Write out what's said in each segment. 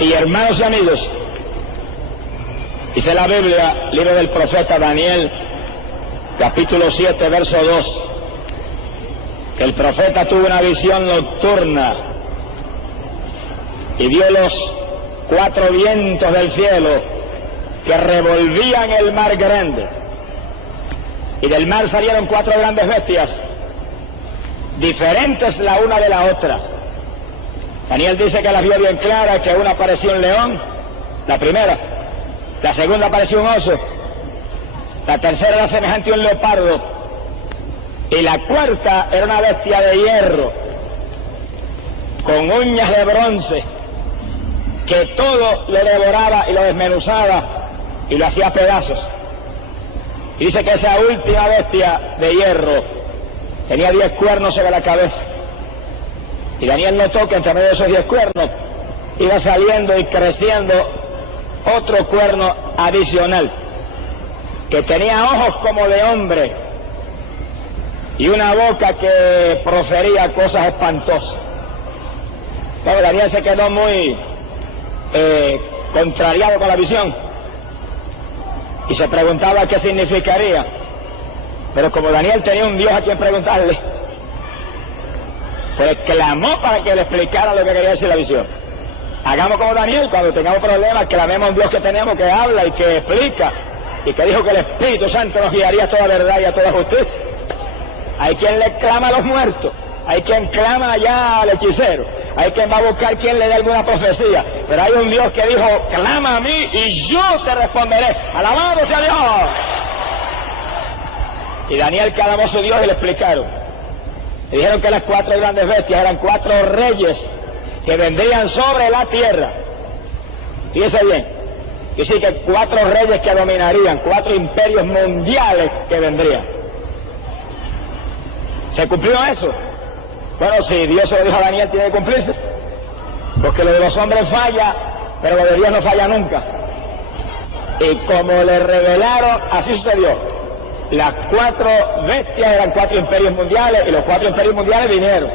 Y hermanos y amigos, dice la Biblia, libro del profeta Daniel, capítulo 7, verso 2, que el profeta tuvo una visión nocturna y vio los 4 vientos del cielo que revolvían el mar grande. Y del mar salieron 4 grandes bestias, diferentes la una de la otra. Daniel dice que las vio bien claras, que una parecía un león, la primera, la segunda parecía un oso, la tercera era semejante a un leopardo, y la cuarta era una bestia de hierro, con uñas de bronce, que todo lo devoraba y lo desmenuzaba y lo hacía pedazos. Y dice que esa última bestia de hierro tenía 10 cuernos sobre la cabeza. Y Daniel notó que entre medio de esos 10 cuernos iba saliendo y creciendo otro cuerno adicional, que tenía ojos como de hombre y una boca que profería cosas espantosas. Bueno, Daniel se quedó muy contrariado con la visión y se preguntaba qué significaría. Pero como Daniel tenía un Dios a quien preguntarle, se le clamó para que le explicara lo que quería decir la visión. Hagamos como Daniel, cuando tengamos problemas, clamemos a un Dios que tenemos, que habla y que explica, y que dijo que el Espíritu Santo nos guiaría a toda verdad y a toda justicia. Hay quien le clama a los muertos, hay quien clama allá al hechicero, hay quien va a buscar quien le dé alguna profecía, pero hay un Dios que dijo, clama a mí y yo te responderé. ¡Alabado sea Dios! Y Daniel clamó a su Dios y le explicaron. Le dijeron que las 4 grandes bestias eran 4 reyes que vendrían sobre la tierra. Fíjese bien, dice que 4 reyes que dominarían, 4 imperios mundiales que vendrían. ¿Se cumplió eso? Bueno, si Dios se lo dijo a Daniel, tiene que cumplirse. Porque lo de los hombres falla, pero lo de Dios no falla nunca. Y como le revelaron, así sucedió. Las 4 bestias eran 4 imperios mundiales y los 4 imperios mundiales vinieron.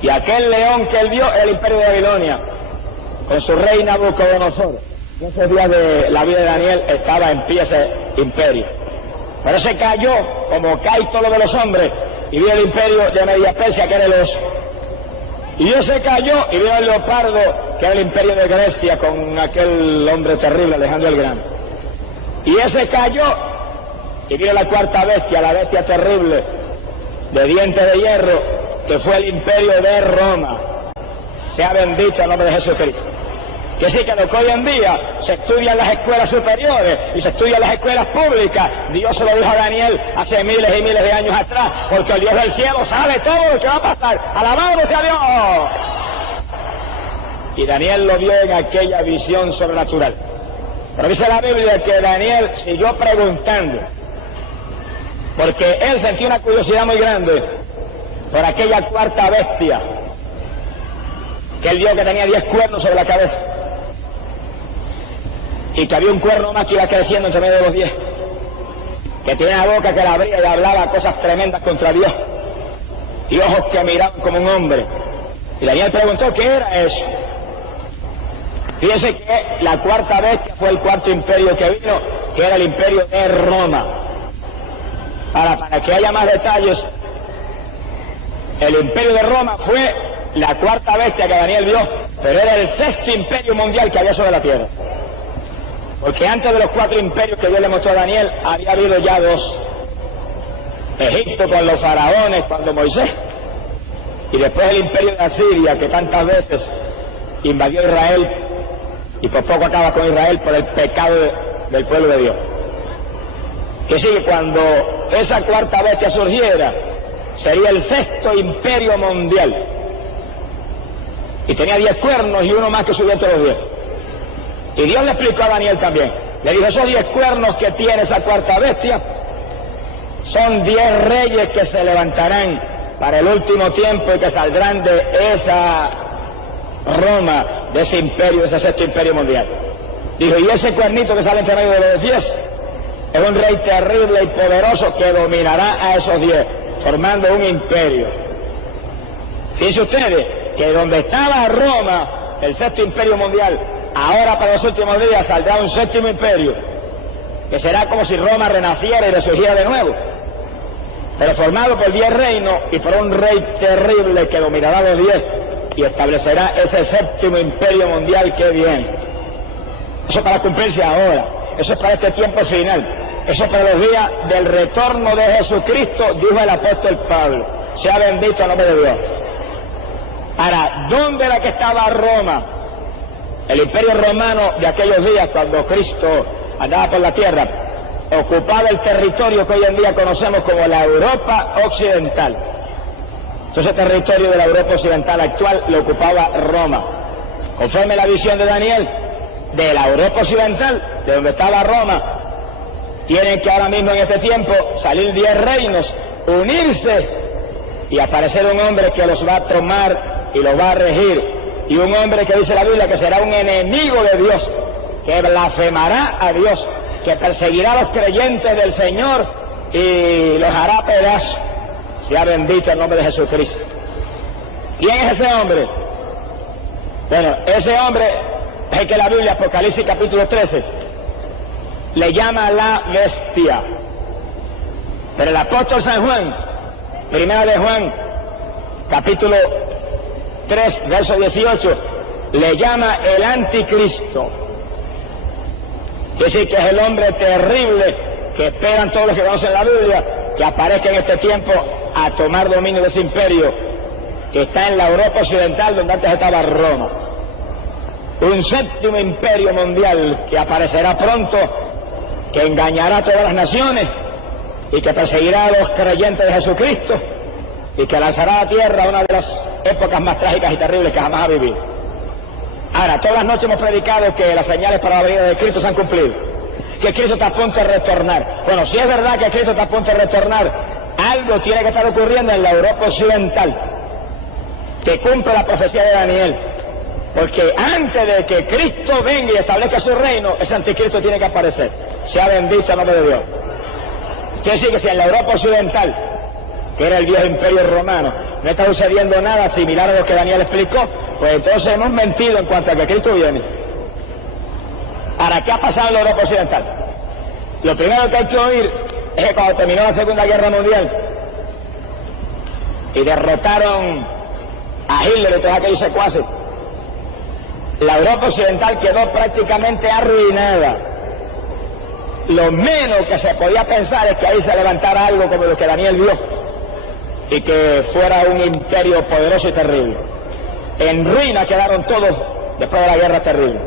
Y aquel león que él vio era el imperio de Babilonia, con su rey Nabucodonosor. En esos días de la vida de Daniel estaba en pie ese imperio. Pero se cayó, como cae todo lo de los hombres, y vio el imperio de Media Persia, que era el oso. Y Dios se cayó y vio el leopardo, que era el imperio de Grecia, con aquel hombre terrible, Alejandro el Grande. Y ese cayó y vio la 4ª bestia, la bestia terrible, de dientes de hierro, que fue el imperio de Roma. Sea bendito el nombre de Jesucristo. Que sí, que lo que hoy en día se estudia en las escuelas superiores y se estudia en las escuelas públicas, Dios se lo dijo a Daniel hace miles y miles de años atrás, porque el Dios del cielo sabe todo lo que va a pasar. ¡Alabado sea Dios! Y Daniel lo vio en aquella visión sobrenatural. Pero dice la Biblia que Daniel siguió preguntando, porque él sentía una curiosidad muy grande por aquella 4ª bestia, que él vio que tenía 10 cuernos sobre la cabeza, y que había un cuerno más que iba creciendo entre medio de los 10, que tenía una boca que la abría y hablaba cosas tremendas contra Dios, y ojos que miraban como un hombre. Y Daniel preguntó qué era eso. Fíjese que la 4ª bestia fue el 4º imperio que vino, que era el imperio de Roma. Para que haya más detalles, el imperio de Roma fue la 4ª bestia que Daniel vio, pero era el 6º imperio mundial que había sobre la tierra. Porque antes de los 4 imperios que Dios le mostró a Daniel, había habido ya 2. Egipto con los faraones, cuando Moisés, y después el imperio de Asiria, que tantas veces invadió Israel, y por poco acaba con Israel por el pecado del pueblo de Dios. Que sí, cuando esa 4ª bestia surgiera, sería el 6º imperio mundial. Y tenía 10 cuernos y uno más que subió entre los 10. Y Dios le explicó a Daniel también. Le dijo, esos 10 cuernos que tiene esa 4ª bestia son 10 reyes que se levantarán para el último tiempo y que saldrán de esa Roma, de ese imperio, de ese 6º imperio mundial. Dijo, y ese cuernito que sale entre medio de los 10 es un rey terrible y poderoso que dominará a esos 10, formando un imperio. Fíjense ustedes que donde estaba Roma el sexto imperio mundial. Ahora para los últimos días saldrá un séptimo imperio, que será como si Roma renaciera y resurgiera de nuevo, pero formado por 10 reinos y por un rey terrible que dominará los 10 y establecerá ese séptimo imperio mundial. ¡Qué bien! Eso para cumplirse ahora, eso es para este tiempo final, eso es para los días del retorno de Jesucristo, dijo el apóstol Pablo. Sea bendito el nombre de Dios. Ahora, ¿dónde era que estaba Roma? El imperio romano de aquellos días, cuando Cristo andaba por la tierra, ocupaba el territorio que hoy en día conocemos como la Europa Occidental. Entonces, el territorio de la Europa Occidental actual lo ocupaba Roma. Conforme la visión de Daniel, de la Europa Occidental, de donde estaba Roma, tienen que ahora mismo en este tiempo salir 10 reinos, unirse y aparecer un hombre que los va a tomar y los va a regir. Y un hombre que dice la Biblia que será un enemigo de Dios, que blasfemará a Dios, que perseguirá a los creyentes del Señor y los hará pedazos. Sea bendito el nombre de Jesucristo. ¿Quién es ese hombre? Bueno, ese hombre es el que la Biblia, Apocalipsis capítulo 13, le llama la bestia. Pero el apóstol San Juan, primera de Juan, capítulo 3, verso 18, le llama el anticristo. Es decir, que es el hombre terrible que esperan todos los que conocen la Biblia, que aparezca en este tiempo a tomar dominio de ese imperio que está en la Europa Occidental, donde antes estaba Roma. Un séptimo imperio mundial que aparecerá pronto, que engañará a todas las naciones y que perseguirá a los creyentes de Jesucristo y que lanzará a la tierra una de las épocas más trágicas y terribles que jamás ha vivido. Ahora, todas las noches hemos predicado que las señales para la venida de Cristo se han cumplido, que Cristo está a punto de retornar. Bueno, si es verdad que Cristo está a punto de retornar, algo tiene que estar ocurriendo en la Europa Occidental que cumple la profecía de Daniel, porque antes de que Cristo venga y establezca su reino, ese anticristo tiene que aparecer. Sea bendito el nombre de Dios. Quiere decir que si en la Europa Occidental, que era el viejo imperio romano, no está sucediendo nada similar a lo que Daniel explicó, pues entonces hemos mentido en cuanto a que Cristo viene. Ahora, ¿qué ha pasado en la Europa Occidental? Lo primero que hay que oír es que cuando terminó la Segunda Guerra Mundial y derrotaron a Hitler y todos aquellos secuaces, la Europa Occidental quedó prácticamente arruinada. Lo menos que se podía pensar es que ahí se levantara algo como lo que Daniel vio y que fuera un imperio poderoso y terrible. En ruina quedaron todos después de la guerra terrible.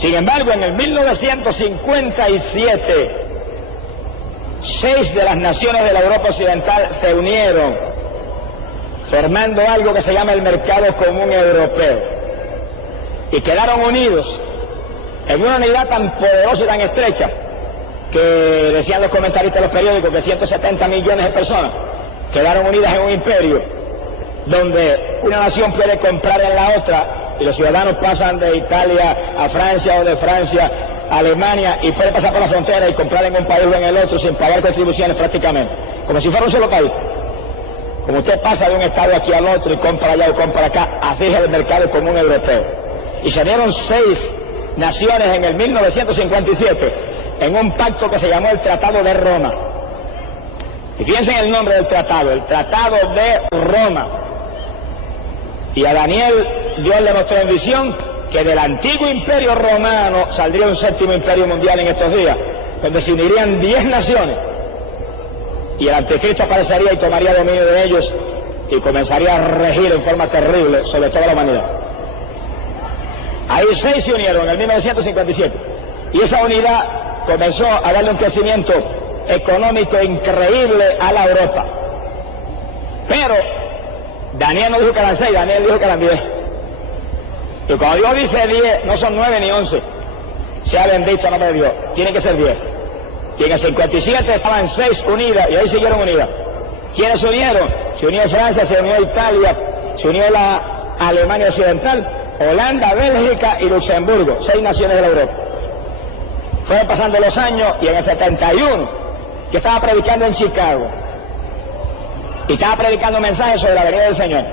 Sin embargo, en el 1957, 6 de las naciones de la Europa Occidental se unieron, formando algo que se llama el Mercado Común Europeo, y quedaron unidos en una unidad tan poderosa y tan estrecha que decían los comentaristas de los periódicos que 170 millones de personas quedaron unidas en un imperio donde una nación puede comprar en la otra y los ciudadanos pasan de Italia a Francia o de Francia a Alemania y pueden pasar por la frontera y comprar en un país o en el otro sin pagar contribuciones prácticamente, como si fuera un solo país. Como usted pasa de un estado aquí al otro y compra allá o compra acá, así es el mercado común europeo. Y se dieron 6 naciones en el 1957 en un pacto que se llamó el Tratado de Roma. Y fíjense en el nombre del tratado, el Tratado de Roma. Y a Daniel Dios le mostró en visión que del antiguo imperio romano saldría un séptimo imperio mundial en estos días, donde se unirían 10 naciones y el anticristo aparecería y tomaría dominio de ellos y comenzaría a regir en forma terrible sobre toda la humanidad. Ahí 6 se unieron en el 1957 y esa unidad comenzó a darle un crecimiento económico increíble a la Europa. Pero Daniel no dijo que eran 6, Daniel dijo que eran 10. Y cuando Dios dice 10, no son 9 ni 11. Sea bendito el nombre de Dios, tiene que ser 10. Y en el 57 estaban 6 unidas y ahí siguieron unidas. ¿Quiénes se unieron? Se unió Francia, se unió Italia, se unió la Alemania Occidental, Holanda, Bélgica y Luxemburgo, 6 naciones de la Europa. Fueron pasando los años y en el 71, que estaba predicando en Chicago, y estaba predicando mensajes sobre la venida del Señor.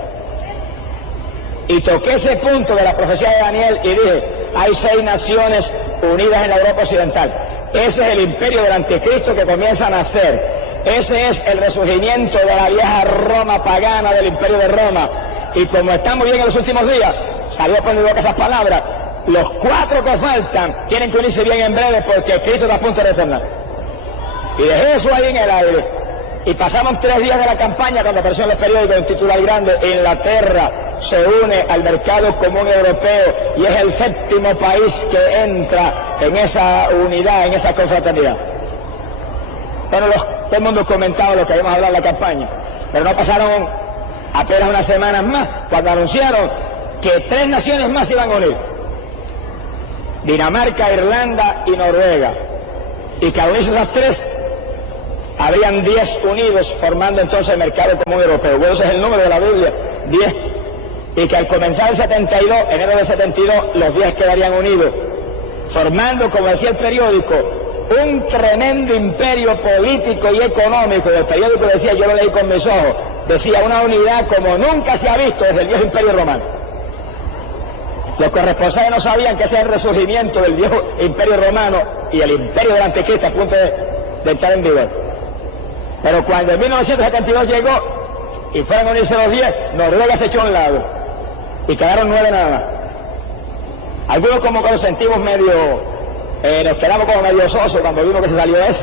Y toqué ese punto de la profecía de Daniel y dije, hay 6 naciones unidas en la Europa Occidental. Ese es el imperio del anticristo que comienza a nacer. Ese es el resurgimiento de la vieja Roma pagana, del imperio de Roma. Y como estamos bien en los últimos días, salió por mi boca esas palabras, los 4 que faltan tienen que unirse bien en breve porque Cristo está a punto de retornar. Y dejé eso ahí en el aire. Y pasamos 3 días de la campaña cuando apareció en los periódicos un titular grande: Inglaterra se une al mercado común europeo y es el 7º país que entra en esa unidad, en esa confraternidad. Bueno, todo el mundo comentaba lo que habíamos hablado en la campaña, pero no pasaron apenas unas semanas más cuando anunciaron que 3 naciones más se iban a unir: Dinamarca, Irlanda y Noruega, y que al unirse esas 3 habrían 10 unidos, formando entonces el mercado común europeo. Bueno, ese es el número de la Biblia, 10. Y que al comenzar el 72, enero del 72, los 10 quedarían unidos, formando, como decía el periódico, un tremendo imperio político y económico. El periódico decía, yo lo leí con mis ojos, decía una unidad como nunca se ha visto desde el viejo imperio romano. Los corresponsales no sabían que ese es el resurgimiento del viejo imperio romano y el imperio del anticristo a punto de entrar en vigor. Pero cuando en 1972 llegó y fueron a unirse los 10, Noruega se echó a un lado y quedaron 9 nada más. Algunos como que nos sentimos medio, nos quedamos como medio sosos cuando vimos que se salió eso.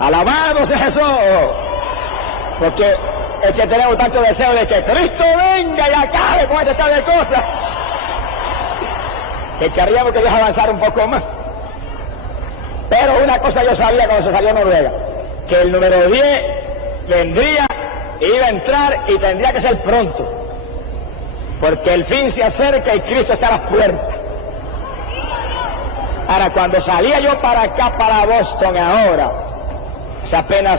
¡Alabado sea Jesús! Porque es que tenemos tanto deseo de que Cristo venga y acabe con este tal de cosas, que querríamos que Dios avanzara un poco más. Pero una cosa yo sabía cuando se salió Noruega, que el número 10 vendría, iba a entrar y tendría que ser pronto, porque el fin se acerca y Cristo está a las puertas. Ahora, cuando salía yo para acá, para Boston ahora, hace apenas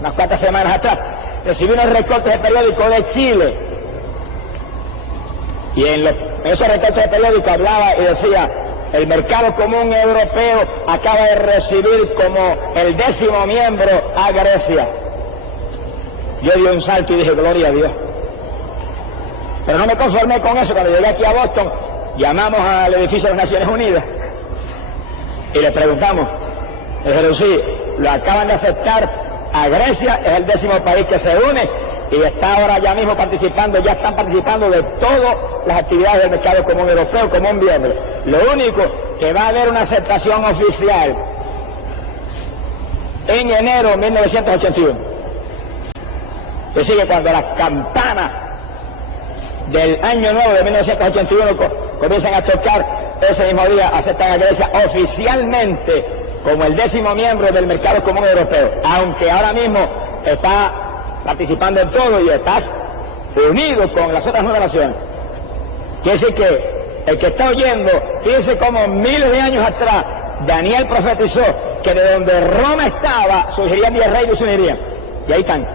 unas cuantas semanas atrás, recibí unos recortes de periódico de Chile, y en esos recortes de periódico hablaba y decía, el mercado común europeo acaba de recibir como el 10º miembro a Grecia. Yo di un salto y dije, gloria a Dios. Pero no me conformé con eso. Cuando llegué aquí a Boston, llamamos al edificio de las Naciones Unidas y le preguntamos, dijeron, sí, lo acaban de aceptar a Grecia, es el 10º país que se une y está ahora ya mismo participando, ya están participando de todas las actividades del mercado común europeo como un miembro. Lo único que va a haber una aceptación oficial en enero de 1981. Es decir, que cuando las campanas del año nuevo de 1981 comienzan a tocar, ese mismo día aceptan a Grecia oficialmente como el 10º miembro del mercado común europeo, aunque ahora mismo está participando en todo y está unido con las otras 9 naciones. Quiere decir que el que está oyendo, fíjense cómo miles de años atrás Daniel profetizó que de donde Roma estaba surgirían 10 reinos y se unirían. Y ahí están.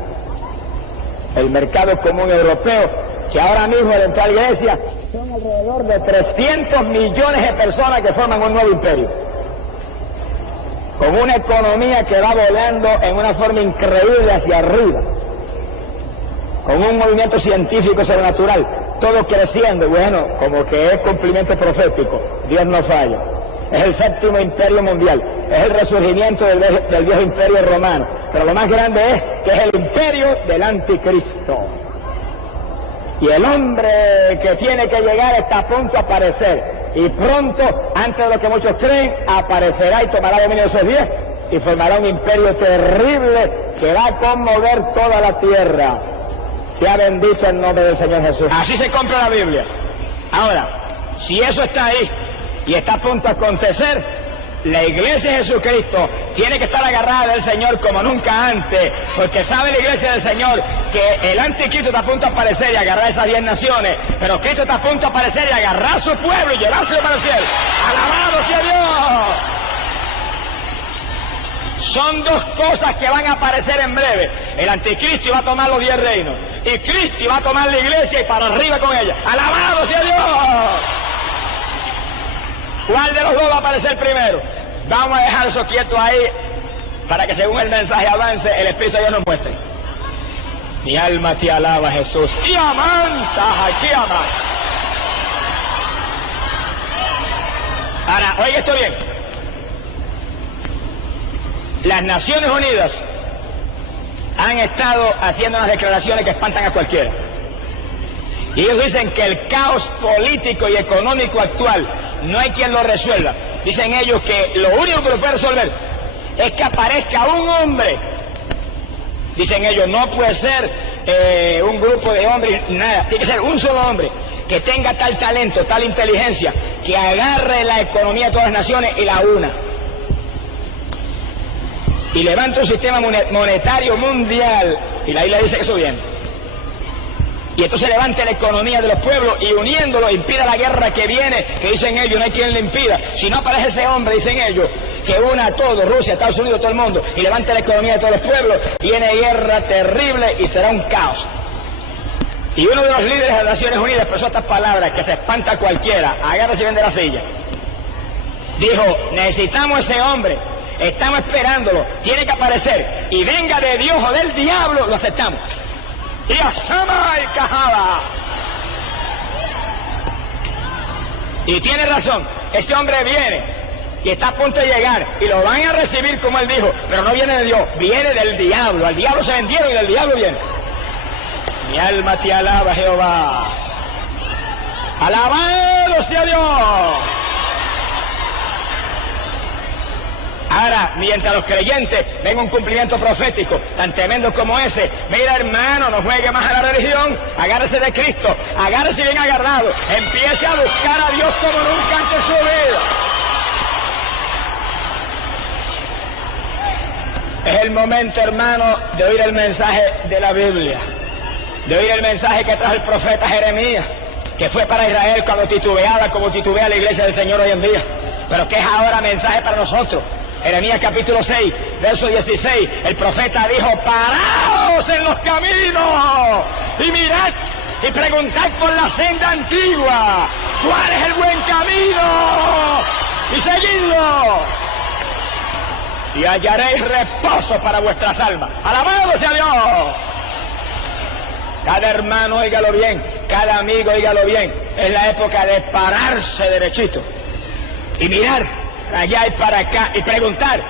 El mercado común europeo, que ahora mismo al entrar a la iglesia son alrededor de 300 millones de personas que forman un nuevo imperio, con una economía que va volando en una forma increíble hacia arriba, con un movimiento científico sobrenatural, todo creciendo. Bueno, como que es cumplimiento profético, Dios no falla. Es el 7º imperio mundial, es el resurgimiento del viejo imperio romano, pero lo más grande es que es el imperio del anticristo. Y el hombre que tiene que llegar está a punto de aparecer, y pronto, antes de lo que muchos creen, aparecerá y tomará dominio de esos 10 y formará un imperio terrible que va a conmover toda la tierra. Sea bendito el nombre del Señor Jesús. Así se compra la Biblia. Ahora, si eso está ahí y está a punto de acontecer, la iglesia de Jesucristo tiene que estar agarrada del Señor como nunca antes, porque sabe la iglesia del Señor que el anticristo está a punto de aparecer y agarrar esas 10 naciones, pero Cristo está a punto de aparecer y agarrar a su pueblo y llevárselo para el cielo. ¡Alabado sea Dios! Son 2 cosas que van a aparecer en breve. El anticristo va a tomar los 10 reinos y Cristo va a tomar la iglesia y para arriba con ella. ¡Alabado sea Dios! ¿Cuál de los 2 va a aparecer primero? Vamos a dejar eso quieto ahí para que según el mensaje avance, el Espíritu de Dios nos muestre. Mi alma te alaba, Jesús. Y amantas aquí, amas. Ahora, oiga esto bien. Las Naciones Unidas han estado haciendo unas declaraciones que espantan a cualquiera. Y ellos dicen que el caos político y económico actual no hay quien lo resuelva. Dicen ellos que lo único que lo puede resolver es que aparezca un hombre. Dicen ellos, no puede ser un grupo de hombres, nada. Tiene que ser un solo hombre que tenga tal talento, tal inteligencia, que agarre la economía de todas las naciones y la una. Y levanta un sistema monetario mundial. Y la Biblia dice que eso viene. Y entonces levante la economía de los pueblos y uniéndolo impida la guerra que viene, que dicen ellos, no hay quien le impida. Si no aparece ese hombre, dicen ellos, que una a todos, Rusia, Estados Unidos, todo el mundo, y levante la economía de todos los pueblos, viene guerra terrible y será un caos. Y uno de los líderes de las Naciones Unidas expresó estas palabras que se espanta a cualquiera, agárrese bien de la silla. Dijo, necesitamos ese hombre, estamos esperándolo, tiene que aparecer, y venga de Dios o del diablo, lo aceptamos. Y Asama y Cajaba. Y tiene razón, ese hombre viene y está a punto de llegar y lo van a recibir como él dijo, pero no viene de Dios, viene del diablo. Al diablo se vendieron y del diablo viene. Mi alma te alaba, Jehová. Alabado sea Dios. Ahora, mientras los creyentes ven un cumplimiento profético tan tremendo como ese, mira hermano, no juegue más a la religión, agárrese de Cristo, agárrese bien agarrado, empiece a buscar a Dios como nunca antes en su vida. Es el momento, hermano, de oír el mensaje de la Biblia, de oír el mensaje que trajo el profeta Jeremías, que fue para Israel cuando titubeaba como titubea la iglesia del Señor hoy en día, pero que es ahora mensaje para nosotros. Jeremías capítulo 6, verso 16, el profeta dijo, paraos en los caminos y mirad y preguntad por la senda antigua, cuál es el buen camino y seguidlo y hallaréis reposo para vuestras almas. Alabado sea Dios. Cada hermano, óigalo bien, cada amigo, óigalo bien, es la época de pararse derechito y mirar allá y para acá y preguntar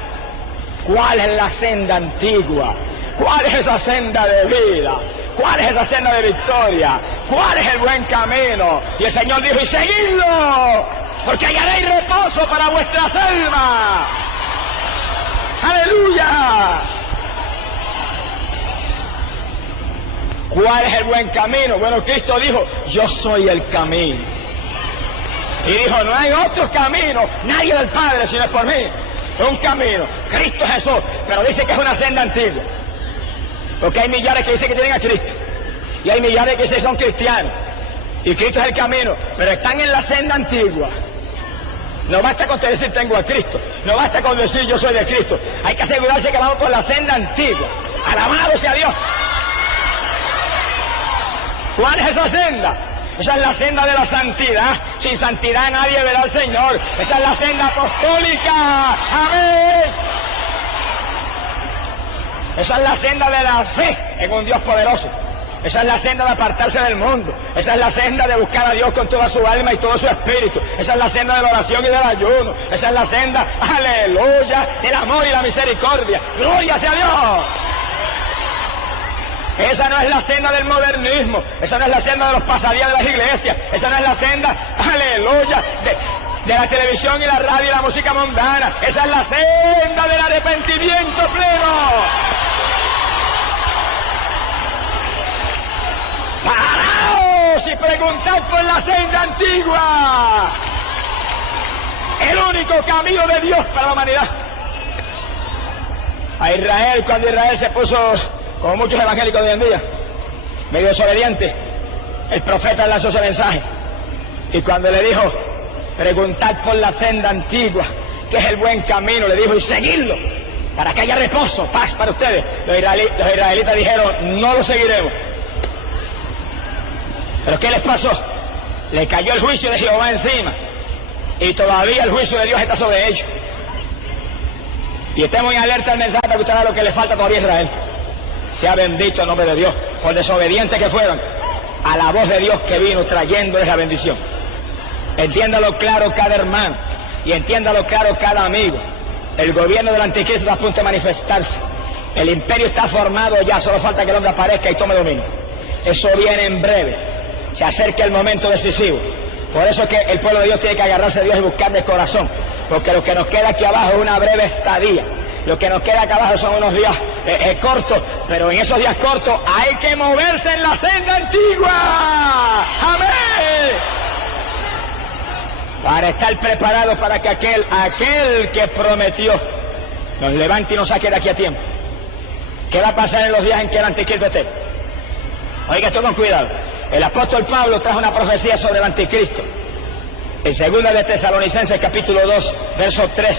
cuál es la senda antigua, cuál es esa senda de vida, cuál es esa senda de victoria, cuál es el buen camino. Y el Señor dijo, y seguidlo, porque hallaréis reposo para vuestras almas. ¡Aleluya! ¿Cuál es el buen camino? Bueno, Cristo dijo, yo soy el camino. Y dijo, no hay otro camino, nadie del Padre, sino es por mí. Es un camino, Cristo Jesús, pero dice que es una senda antigua. Porque hay millares que dicen que tienen a Cristo. Y hay millares que dicen que son cristianos. Y Cristo es el camino, pero están en la senda antigua. No basta con decir tengo a Cristo, no basta con decir yo soy de Cristo. Hay que asegurarse que vamos por la senda antigua. Alabado sea Dios. ¿Cuál es esa senda? Esa es la senda de la santidad. Sin santidad nadie verá al Señor. Esa es la senda apostólica. Amén. Esa es la senda de la fe en un Dios poderoso. Esa es la senda de apartarse del mundo. Esa es la senda de buscar a Dios con toda su alma y todo su espíritu. Esa es la senda de la oración y del ayuno. Esa es la senda, aleluya, del amor y la misericordia. Gloria sea Dios. Esa no es la senda del modernismo, esa no es la senda de los pasadías de las iglesias, esa no es la senda, aleluya, de la televisión y la radio y la música mundana, esa es la senda del arrepentimiento pleno. ¡Paraos y preguntad por la senda antigua! El único camino de Dios para la humanidad. A Israel, cuando Israel se puso, como muchos evangélicos de hoy en día, medio desobediente, el profeta lanzó ese mensaje. Y cuando le dijo, preguntad por la senda antigua, que es el buen camino, le dijo, y seguidlo, para que haya reposo, paz para ustedes. Los israelitas dijeron, no lo seguiremos. ¿Pero qué les pasó? Le cayó el juicio de Jehová encima. Y todavía el juicio de Dios está sobre ellos. Y esté muy alerta al mensaje para que usted vea lo que le falta todavía a Israel. Sea bendito el nombre de Dios, por desobedientes que fueron a la voz de Dios que vino trayéndoles la bendición. Entiéndalo claro cada hermano. y entiéndalo claro cada amigo. El gobierno del anticristo está a punto de manifestarse. El imperio está formado ya, solo falta que el hombre aparezca y tome dominio. Eso viene en breve. Se acerca el momento decisivo. Por eso es que el pueblo de Dios tiene que agarrarse a Dios y buscar de corazón. Porque lo que nos queda aquí abajo es una breve estadía. Lo que nos queda acá abajo son unos días cortos, pero en esos días cortos hay que moverse en la senda antigua. ¡Amén! Para estar preparados para que aquel que prometió nos levante y nos saque de aquí a tiempo. ¿Qué va a pasar en los días en que el anticristo esté? Oiga esto con cuidado. El apóstol Pablo trajo una profecía sobre el anticristo. En 2 de Tesalonicenses capítulo 2, verso 3.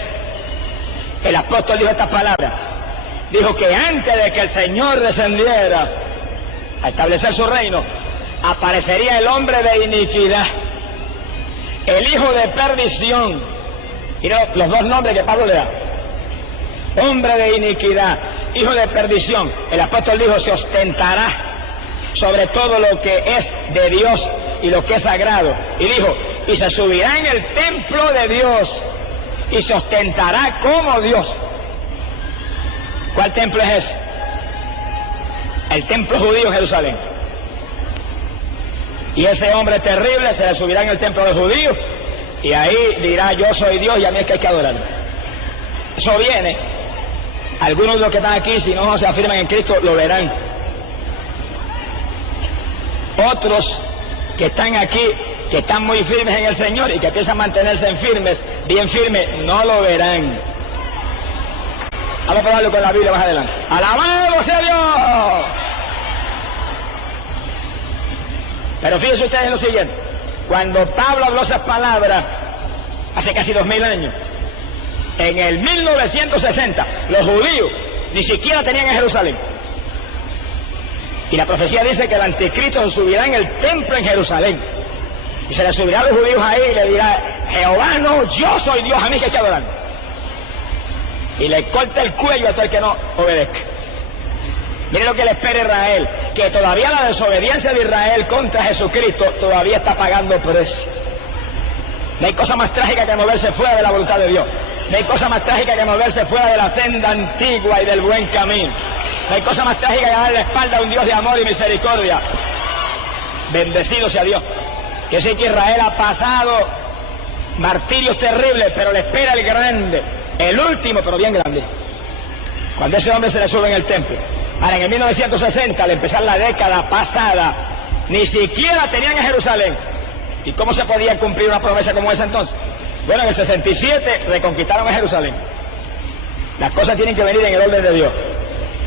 El apóstol dijo estas palabras. Dijo que antes de que el Señor descendiera a establecer su reino, aparecería el hombre de iniquidad, el hijo de perdición. Mira los dos nombres que Pablo le da. Hombre de iniquidad, hijo de perdición. El apóstol dijo, se ostentará sobre todo lo que es de Dios y lo que es sagrado. Y dijo, y se subirá en el templo de Dios y se ostentará como Dios. ¿Cuál templo es ese? El templo judío en Jerusalén. Y ese hombre terrible se le subirá en el templo de los judíos y ahí dirá, yo soy Dios y a mí es que hay que adorar. Eso viene. Algunos de los que están aquí, si no se afirman en Cristo, lo verán. Otros que están aquí, que están muy firmes en el Señor y que piensan mantenerse bien firmes, no lo verán. Vamos a probarlo con la Biblia más adelante. ¡Alabado sea Dios! Pero fíjense ustedes en lo siguiente. Cuando Pablo habló esas palabras, hace casi 2000 años, en el 1960, los judíos ni siquiera tenían en Jerusalén. Y la profecía dice que el anticristo se subirá en el templo en Jerusalén. Y se le subirá a los judíos ahí y le dirá, Jehová no, yo soy Dios, a mí que hay que adorar. Y le corta el cuello a todo el que no obedezca. Mire lo que le espera Israel, que todavía la desobediencia de Israel contra Jesucristo todavía está pagando precio. No hay cosa más trágica que moverse fuera de la voluntad de Dios. No hay cosa más trágica que moverse fuera de la senda antigua y del buen camino. No hay cosa más trágica que dar la espalda a un Dios de amor y misericordia. Bendecido sea Dios. Yo sé que Israel ha pasado martirios terribles, pero le espera el grande, el último, pero bien grande. Cuando ese hombre se le sube en el templo. Ahora, en el 1960, al empezar la década pasada, ni siquiera tenían en Jerusalén. ¿Y cómo se podía cumplir una promesa como esa entonces? Bueno, en el 67 reconquistaron a Jerusalén. Las cosas tienen que venir en el orden de Dios.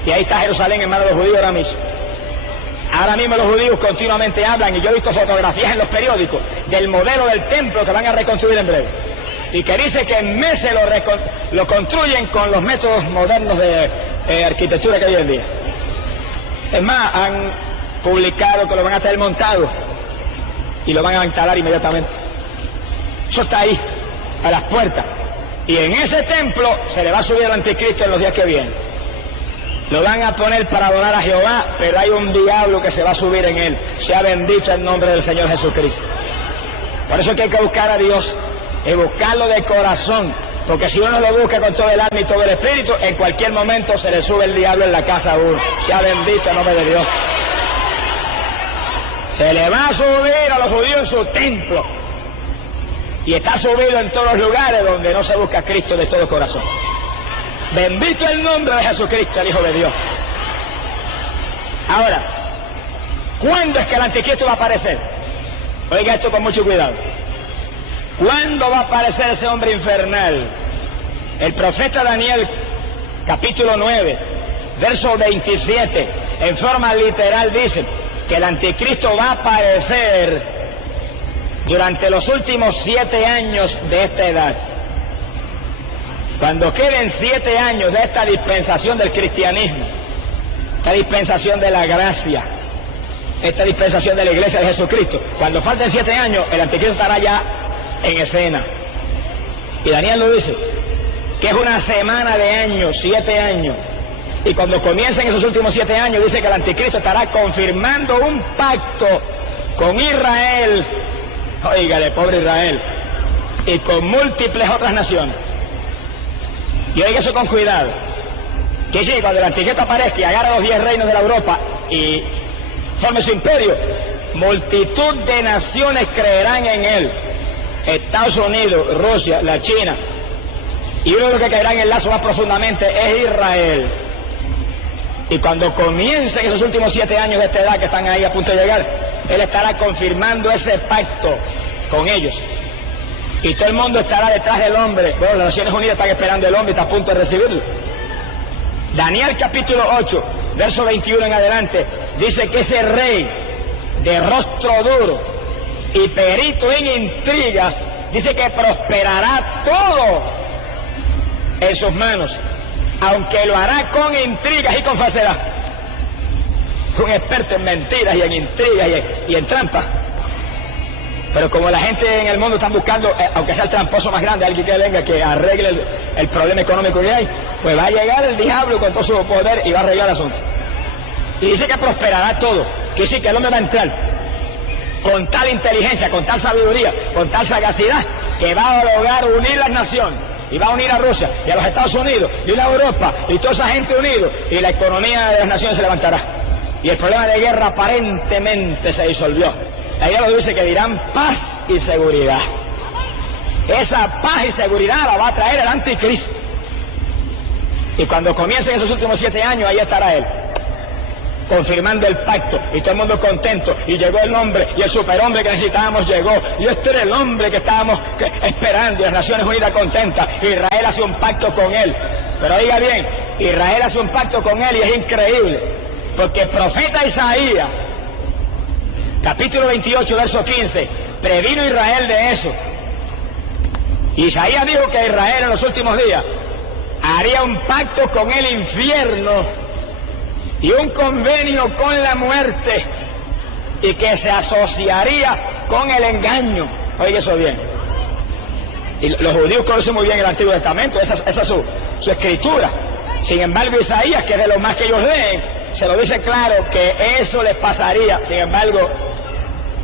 Y ahí está Jerusalén en manos de los judíos ahora mismo. Ahora mismo los judíos continuamente hablan, y yo he visto fotografías en los periódicos, del modelo del templo que van a reconstruir en breve. Y que dice que en meses lo construyen con los métodos modernos de arquitectura que hay hoy en día. Es más, han publicado que lo van a tener montado y lo van a instalar inmediatamente. Eso está ahí, a las puertas. Y en ese templo se le va a subir el anticristo en los días que vienen. Lo van a poner para adorar a Jehová, pero hay un diablo que se va a subir en él. Sea bendito el nombre del Señor Jesucristo. Por eso es que hay que buscar a Dios y buscarlo de corazón, porque si uno lo busca con todo el alma y todo el espíritu, en cualquier momento se le sube el diablo en la casa a uno. Sea bendito el nombre de Dios. Se le va a subir a los judíos en su templo, y está subido en todos los lugares donde no se busca a Cristo de todo corazón. Bendito el nombre de Jesucristo, el Hijo de Dios. Ahora, ¿cuándo es que el anticristo va a aparecer? Oiga esto con mucho cuidado. ¿Cuándo va a aparecer ese hombre infernal? El profeta Daniel, capítulo 9, verso 27, en forma literal dice que el anticristo va a aparecer durante los últimos 7 años de esta edad. Cuando queden 7 años de esta dispensación del cristianismo, esta dispensación de la gracia, esta dispensación de la iglesia de Jesucristo, cuando falten 7 años, el anticristo estará ya en escena. Y Daniel lo dice, que es una semana de años, 7 años. Y cuando comiencen esos últimos 7 años, dice que el anticristo estará confirmando un pacto con Israel. Óigale, pobre Israel. y con múltiples otras naciones. Y oiga eso con cuidado, que sí, cuando el anticristo aparezca y agarra los 10 reinos de la Europa y forme su imperio, multitud de naciones creerán en él. Estados Unidos, Rusia, la China, y uno de los que caerá en el lazo más profundamente es Israel. Y cuando comiencen esos últimos 7 años de esta edad que están ahí a punto de llegar, él estará confirmando ese pacto con ellos. Y todo el mundo estará detrás del hombre. Bueno, las Naciones Unidas están esperando el hombre y está a punto de recibirlo. Daniel capítulo 8, verso 21 en adelante, dice que ese rey de rostro duro y perito en intrigas, dice que prosperará todo en sus manos, aunque lo hará con intrigas y con falsedad. Un experto en mentiras y en intrigas y en trampas. Pero como la gente en el mundo está buscando, aunque sea el tramposo más grande, alguien que venga que arregle el problema económico que hay, pues va a llegar el diablo con todo su poder y va a arreglar el asunto. Y dice que prosperará todo, que sí, que el hombre va a entrar con tal inteligencia, con tal sabiduría, con tal sagacidad, que va a lograr unir las naciones, y va a unir a Rusia, y a los Estados Unidos, y a Europa, y toda esa gente unida, y la economía de las naciones se levantará. Y el problema de guerra aparentemente se disolvió. Ahí lo dice que dirán paz y seguridad. Esa paz y seguridad la va a traer el anticristo. Y cuando comiencen esos últimos 7 años, ahí estará él, confirmando el pacto, y todo el mundo contento, y llegó el hombre, y el superhombre que necesitábamos llegó, y este era el hombre que estábamos esperando, y las Naciones Unidas contentas. Israel hace un pacto con él, pero oiga bien, Israel hace un pacto con él y es increíble, porque el profeta Isaías, capítulo 28, verso 15, previno Israel de eso. Isaías dijo que Israel en los últimos días haría un pacto con el infierno y un convenio con la muerte, y que se asociaría con el engaño. Oiga eso bien. Y los judíos conocen muy bien el Antiguo Testamento, esa es su escritura. Sin embargo, Isaías, que es de lo más que ellos leen, se lo dice claro que eso les pasaría. Sin embargo,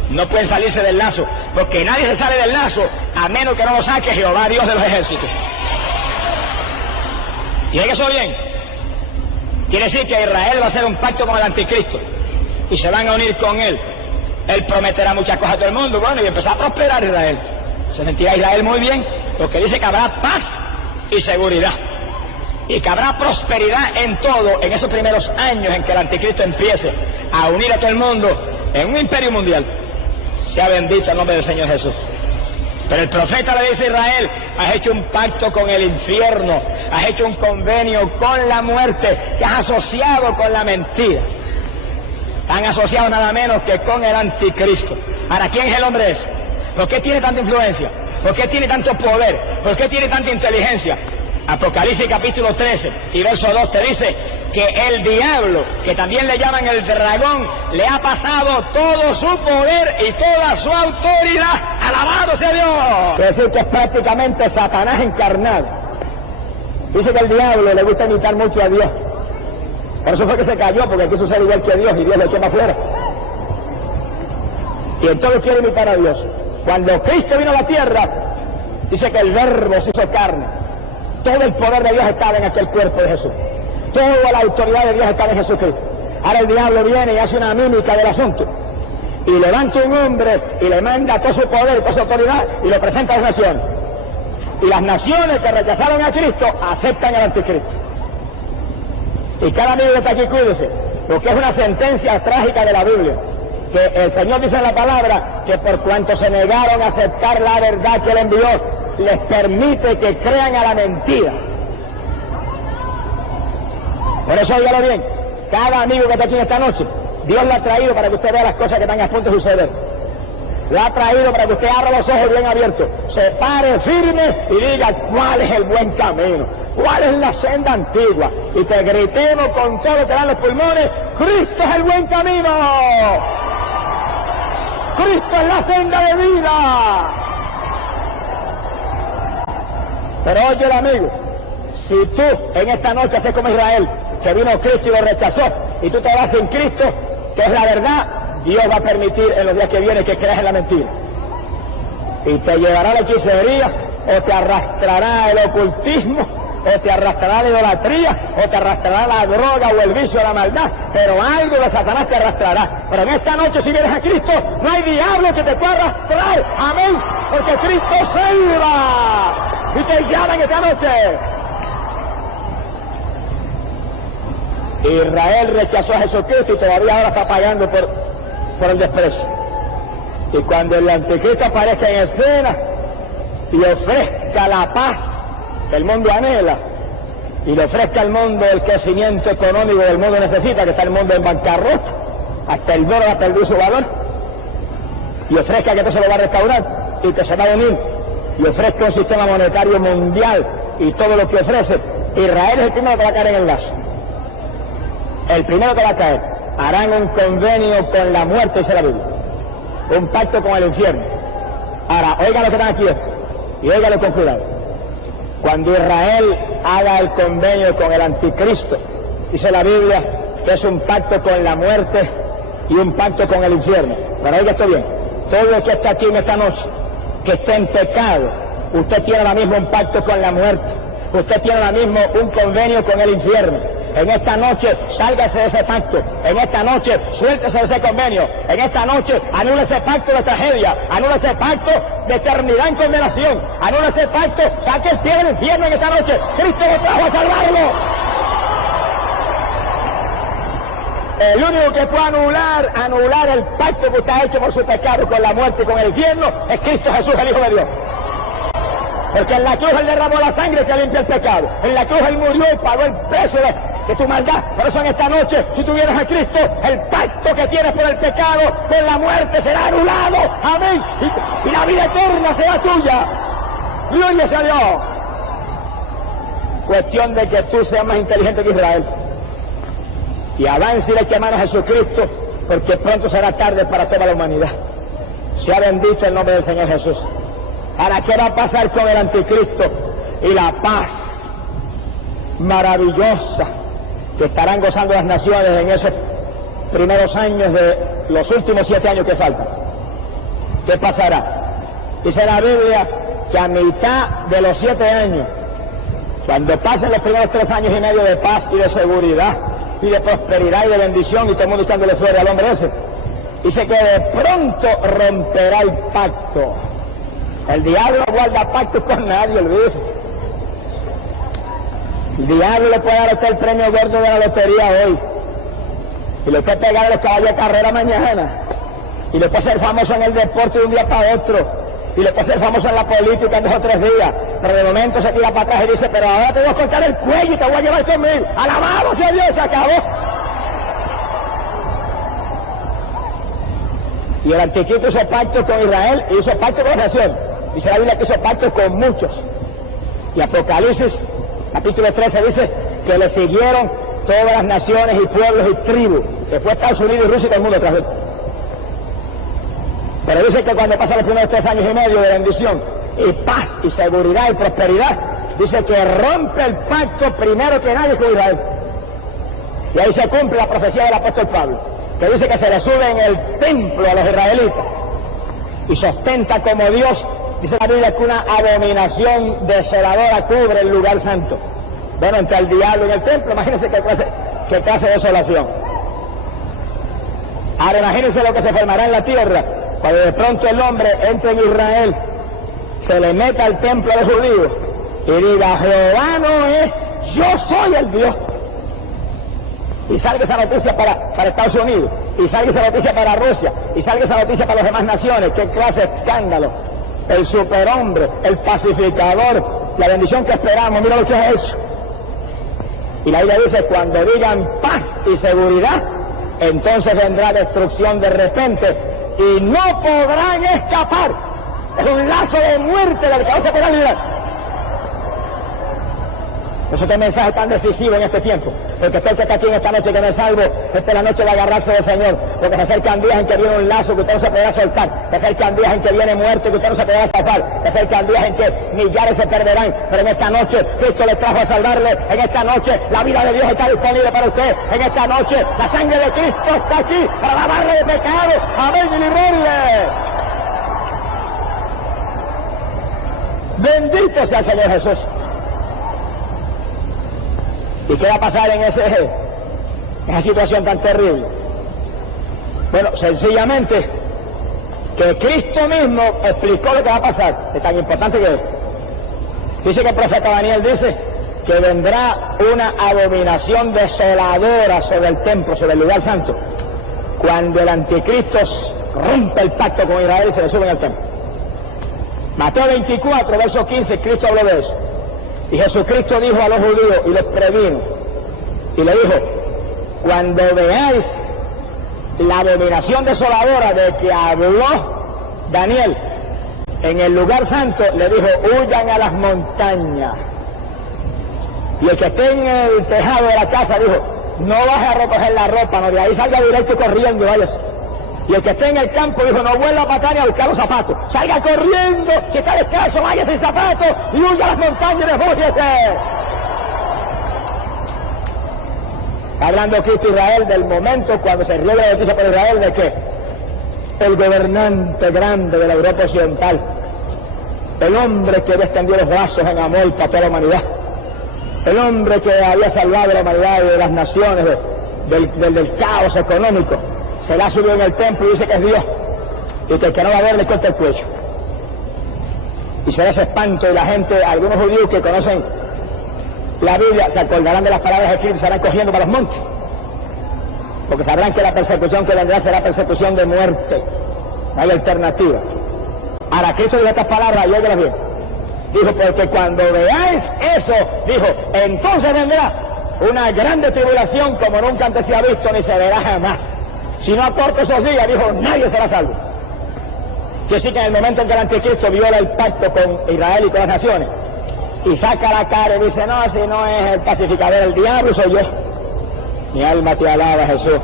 no pueden salirse del lazo, porque nadie se sale del lazo a menos que no lo saque Jehová, Dios de los ejércitos. Y oiga eso bien. Quiere decir que Israel va a hacer un pacto con el anticristo y se van a unir con él. Él prometerá muchas cosas a todo el mundo, bueno, y empezar a prosperar Israel. Se sentirá Israel muy bien, porque dice que habrá paz y seguridad, y que habrá prosperidad en todo en esos primeros años en que el anticristo empiece a unir a todo el mundo en un imperio mundial. Sea bendito el nombre del Señor Jesús. Pero el profeta le dice a Israel: has hecho un pacto con el infierno, has hecho un convenio con la muerte, te has asociado con la mentira. Han asociado nada menos que con el anticristo. Ahora, ¿quién es el hombre ese? ¿Por qué tiene tanta influencia? ¿Por qué tiene tanto poder? ¿Por qué tiene tanta inteligencia? Apocalipsis capítulo 13 y verso 2 te dice que el diablo, que también le llaman el dragón, le ha pasado todo su poder y toda su autoridad. ¡Alabado sea Dios! Quiere decir que es prácticamente Satanás encarnado. Dice que el diablo le gusta imitar mucho a Dios. Por eso fue que se cayó, porque quiso ser igual que Dios y Dios le echó para afuera. Y entonces quiere imitar a Dios. Cuando Cristo vino a la tierra, dice que el Verbo se hizo carne. Todo el poder de Dios estaba en aquel cuerpo de Jesús. Toda la autoridad de Dios estaba en Jesucristo. Ahora el diablo viene y hace una mímica del asunto. Y levanta un hombre y le manda todo su poder y toda su autoridad y lo presenta a las naciones. Y las naciones que rechazaron a Cristo aceptan al anticristo. Y cada amigo que está aquí, cuídese, porque es una sentencia trágica de la Biblia, que el Señor dice en la palabra que por cuanto se negaron a aceptar la verdad que Él envió, les permite que crean a la mentira. Por eso, óigalo bien, cada amigo que está aquí esta noche, Dios lo ha traído para que usted vea las cosas que están a punto de suceder. Lo ha traído para que usted abra los ojos bien abiertos, se pare firme y diga cuál es el buen camino, cuál es la senda antigua, y te gritemos con todo lo que dan los pulmones: Cristo es el buen camino, Cristo es la senda de vida. Pero oye, el amigo, si tú en esta noche haces como Israel, que vino Cristo y lo rechazó, y tú te vas en Cristo, que es la verdad, Dios va a permitir en los días que vienen que creas en la mentira. y te llevará a la hechicería, o te arrastrará el ocultismo, o te arrastrará la idolatría, o te arrastrará la droga o el vicio de la maldad, pero algo de Satanás te arrastrará. Pero en esta noche, si vienes a Cristo, no hay diablo que te pueda arrastrar, amén, porque Cristo salva y te llama en esta noche. Israel rechazó a Jesucristo y todavía ahora está pagando por el desprecio. Y cuando el anticristo aparezca en escena y ofrezca la paz que el mundo anhela, y le ofrezca al mundo el crecimiento económico que el mundo necesita, que está el mundo en bancarrota, hasta el dólar ha perdido su valor, y ofrezca que esto se lo va a restaurar y que se va a unir, y ofrezca un sistema monetario mundial y todo lo que ofrece, Israel es el primero que va a caer en el lazo. El primero que va a caer. Harán un convenio con la muerte, dice la Biblia, un pacto con el infierno. Ahora, oigan lo que están aquí y óiganlo con cuidado. Cuando Israel haga el convenio con el anticristo, dice la Biblia que es un pacto con la muerte y un pacto con el infierno. Pero oiga esto bien, todo el que está aquí en esta noche, que esté en pecado, usted tiene ahora mismo un pacto con la muerte, usted tiene ahora mismo un convenio con el infierno. En esta noche, sálgase de ese pacto. En esta noche, suéltese de ese convenio. En esta noche, anula ese pacto de tragedia. Anula ese pacto de eternidad en condenación. Anula ese pacto, saque el pie del infierno en esta noche. Cristo lo trajo a salvarlo. El único que puede anular el pacto que usted ha hecho por su pecado con la muerte y con el infierno es Cristo Jesús, el Hijo de Dios. Porque en la cruz Él derramó la sangre que limpia el pecado. En la cruz Él murió y pagó el precio de tu maldad. Por eso en esta noche, si tú vienes a Cristo, el pacto que tienes por el pecado, con la muerte, será anulado. Amén. Y la vida eterna será tuya. Gloria a Dios. Cuestión de que tú seas más inteligente que Israel. Y avance y le eche mano a Jesucristo, porque pronto será tarde para toda la humanidad. Sea bendito el nombre del Señor Jesús. Ahora, ¿qué va a pasar con el anticristo y la paz maravillosa que estarán gozando las naciones en esos primeros años de los últimos 7 años que faltan? ¿Qué pasará? Dice la Biblia que a mitad de los 7 años, cuando pasen los primeros 3 años y medio de paz y de seguridad y de prosperidad y de bendición, y todo el mundo echándole fuera al hombre ese, dice que de pronto romperá el pacto. El diablo no guarda pactos con nadie, olvídese. El diablo le puede dar a usted el premio gordo de la lotería hoy, y le puede pegar a los caballos de carrera mañana, y le puede ser famoso en el deporte de un día para otro, y le puede ser famoso en la política en 2 o 3 días, pero de momento se tira para atrás y dice, pero ahora te voy a cortar el cuello y te voy a llevar conmigo. ¡Alabado sea Dios! Se acabó. Y el anticristo hizo pacto con Israel y hizo pacto con la nación. Dice la Biblia que hizo pacto con muchos. Y Apocalipsis, capítulo 13, dice que le siguieron todas las naciones y pueblos y tribus. Se fue a Estados Unidos y Rusia y todo el mundo tras él. Pero dice que cuando pasan los primeros 3 años y medio de bendición y paz y seguridad y prosperidad, dice que rompe el pacto primero que nadie con Israel. Y ahí se cumple la profecía del apóstol Pablo, que dice que se le sube en el templo a los israelitas y se ostenta como Dios. Dice la Biblia que una abominación desoladora cubre el lugar santo. Bueno, entre el diablo y el templo, imagínense qué clase de desolación. Ahora imagínense lo que se formará en la tierra cuando de pronto el hombre entre en Israel, se le meta al templo de los judíos y diga, Jehová no es, yo soy el Dios. Y salga esa noticia para Estados Unidos, y salga esa noticia para Rusia, y salga esa noticia para las demás naciones. ¡Qué clase de escándalo! El superhombre, el pacificador, la bendición que esperamos, mira lo que es eso. Y la Biblia dice, cuando digan paz y seguridad, entonces vendrá destrucción de repente, y no podrán escapar. Es un lazo de muerte del que no se podrá librar. Eso es un mensaje tan decisivo en este tiempo, porque usted que está aquí en esta noche que no es salvo, esta es la noche de agarrarse del Señor, porque se acercan días en que viene un lazo que usted no se podrá soltar, se acercan días en que viene muerte que usted no se podrá escapar, se acercan días en que millares se perderán, pero en esta noche Cristo le trajo a salvarle, en esta noche la vida de Dios está disponible para usted, en esta noche la sangre de Cristo está aquí para lavarle de pecado, amén, y librarle. Bendito sea el Señor Jesús. ¿Y qué va a pasar en esa situación tan terrible? Bueno, sencillamente que Cristo mismo explicó lo que va a pasar. Es tan importante que es. Dice que el profeta Daniel dice que vendrá una abominación desoladora sobre el templo, sobre el lugar santo, cuando el anticristo rompe el pacto con Israel y se le sube al templo. Mateo 24, verso 15, Cristo habló de eso. Y Jesucristo dijo a los judíos y los previno, y le dijo: cuando veáis la abominación desoladora de que habló Daniel en el lugar santo, le dijo: huyan a las montañas. Y el que esté en el tejado de la casa dijo: no baje a recoger la ropa, no, de ahí salga directo corriendo y váyase. Y el que esté en el campo dijo: no vuelva a patar ni a buscar los zapatos, salga corriendo, si está descalzo, vaya sin zapatos y huya a las montañas y refúgiese. Hablando Cristo Israel del momento cuando se riega la noticia por Israel de que el gobernante grande de la Europa Occidental, el hombre que había extendido los brazos en amor para toda la humanidad, el hombre que había salvado a la humanidad de las naciones del caos económico, se la subió en el templo y dice que es Dios, y que el que no va a ver le corta el cuello. Y será ese espanto, y la gente, algunos judíos que conocen la Biblia, se acordarán de las palabras escritas y se estarán cogiendo para los montes, porque sabrán que la persecución que vendrá será persecución de muerte, no hay alternativa. Ahora, Cristo dijo estas palabras, y óigalas bien. Dijo: porque cuando veáis eso, dijo, entonces vendrá una grande tribulación como nunca antes se ha visto ni se verá jamás. Si no acorta esos días, dijo, nadie será salvo. Quiere decir que en el momento en que el anticristo viola el pacto con Israel y con las naciones, y saca la cara y dice: no, si no es el pacificador del diablo, soy yo. Mi alma te alaba, Jesús.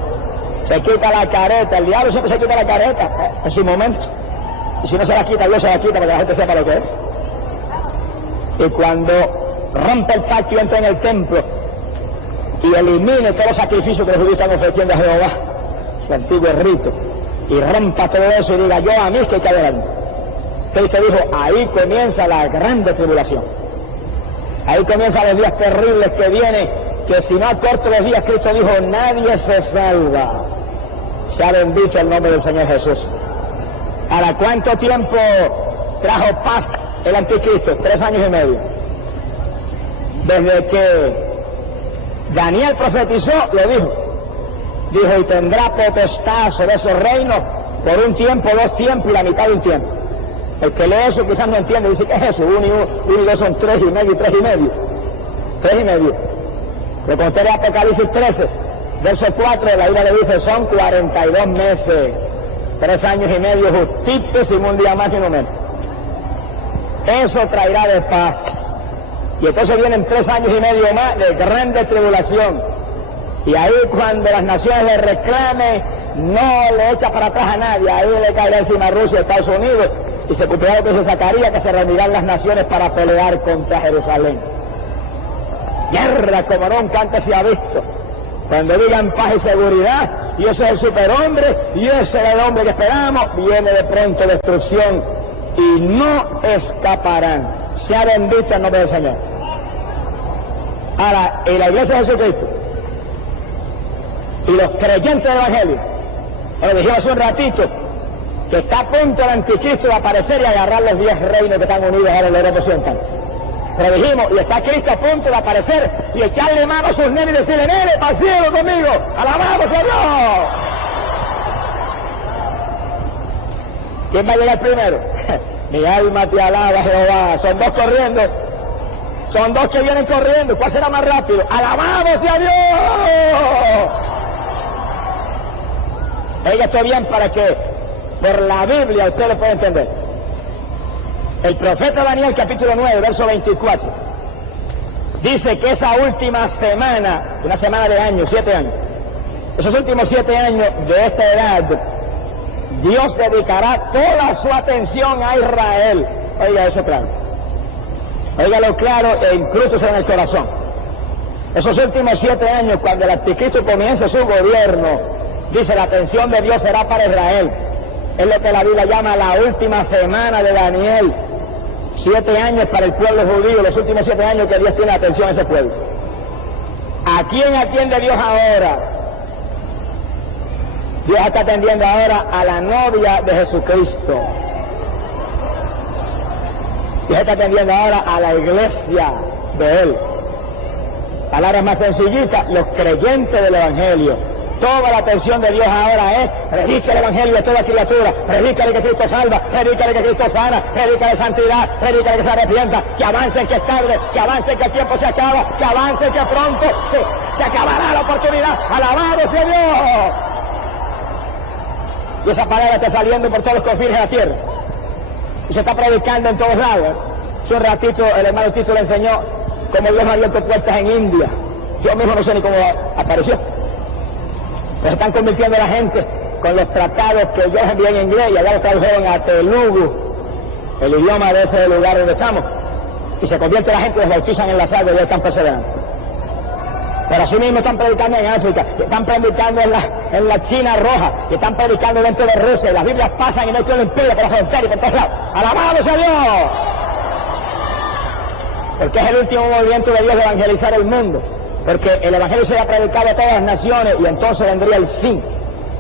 Se quita la careta, el diablo siempre se quita la careta en su momento. Y si no se la quita, Dios se la quita para que la gente sepa lo que es. Y cuando rompe el pacto y entra en el templo y elimine todos los sacrificios que los judíos están ofreciendo a Jehová, su antiguo rito, y rompa todo eso y diga: yo a mí es que hay que adelante. Cristo dijo: ahí comienza la grande tribulación. Ahí comienzan los días terribles que vienen, que si no acorto los días, Cristo dijo, nadie se salva. Sea bendito el nombre del Señor Jesús. ¿Para cuánto tiempo trajo paz el anticristo? 3 años y medio. Desde que Daniel profetizó, lo dijo. Dijo: y tendrá potestad sobre esos reinos por un tiempo, 2 tiempos y la mitad de un tiempo. El que lee eso quizás no entiende, dice: ¿qué es eso? 1 y 2 son 3 y medio y 3 y medio. 3 y medio. Lo conté en Apocalipsis 13, verso 4, la Biblia le dice: son 42 meses, 3 años y medio justitos, sin un día más y no menos. Eso traerá de paz. Y entonces vienen 3 años y medio más de grande tribulación. Y ahí cuando las naciones le reclamen, no le echa para atrás a nadie, ahí le caerá encima a Rusia y Estados Unidos, y se cumplirá lo que dice Zacarías, que se reunirán las naciones para pelear contra Jerusalén. Guerra como nunca antes se ha visto. Cuando digan paz y seguridad, y ese es el superhombre, y ese es el hombre que esperamos, viene de pronto destrucción, y no escaparán. Sea bendito el nombre del Señor. Ahora, en la iglesia de Jesucristo, y los creyentes del Evangelio, lo dijimos hace un ratito, que está a punto el anticristo de aparecer y agarrar los 10 reinos que están unidos ahora en la Europa Occidental. Pero dijimos, y está Cristo a punto de aparecer y echarle mano a sus nenes y decirle: nene, para el cielo conmigo, alabamos a Dios. ¿Quién va a llegar primero? Mi alma te alaba, Jehová. Son 2 corriendo, son 2 que vienen corriendo. ¿Cuál será más rápido? ¡Alabamos a Dios! Oiga esto bien para que por la Biblia usted lo pueda entender. El profeta Daniel, capítulo 9, verso 24, dice que esa última semana, una semana de años, 7 años, esos últimos 7 años de esta edad, Dios dedicará toda su atención a Israel. Oiga eso claro. Óigalo claro e incrústese en el corazón. Esos últimos 7 años, cuando el anticristo comience su gobierno, dice: la atención de Dios será para Israel. Es lo que la Biblia llama la última semana de Daniel. 7 años para el pueblo judío, los últimos 7 años que Dios tiene atención a ese pueblo. ¿A quién atiende Dios ahora? Dios está atendiendo ahora a la novia de Jesucristo. Dios está atendiendo ahora a la iglesia de Él. Palabras más sencillitas, los creyentes del Evangelio. Toda la atención de Dios ahora es: predica el Evangelio a toda criatura, predícale que Cristo salva, predícale que Cristo sana, predícale santidad, predícale que se arrepienta, que avancen que es tarde, que avancen que el tiempo se acaba, que avancen que pronto se acabará la oportunidad. ¡Alabado sea Dios! Y esa palabra está saliendo por todos los confines de la tierra. Y se está predicando en todos lados. Hace un ratito el hermano Tito le enseñó cómo Dios ha abierto puertas en India. Yo mismo no sé ni cómo apareció. Pero están convirtiendo a la gente con los tratados que yo envié en inglés y allá lo tradujeron a Telugu, el idioma de ese lugar donde estamos. Y se convierte la gente, los bautizan en las aguas y ya están perseverando. Pero así mismo están predicando en África, están predicando en la China roja, y están predicando dentro de Rusia, y las Biblias pasan y no tienen impide por la frontera y por todos lados. ¡Alabado sea Dios! Porque es el último movimiento de Dios de evangelizar el mundo. Porque el Evangelio se ha predicado a todas las naciones y entonces vendría el fin.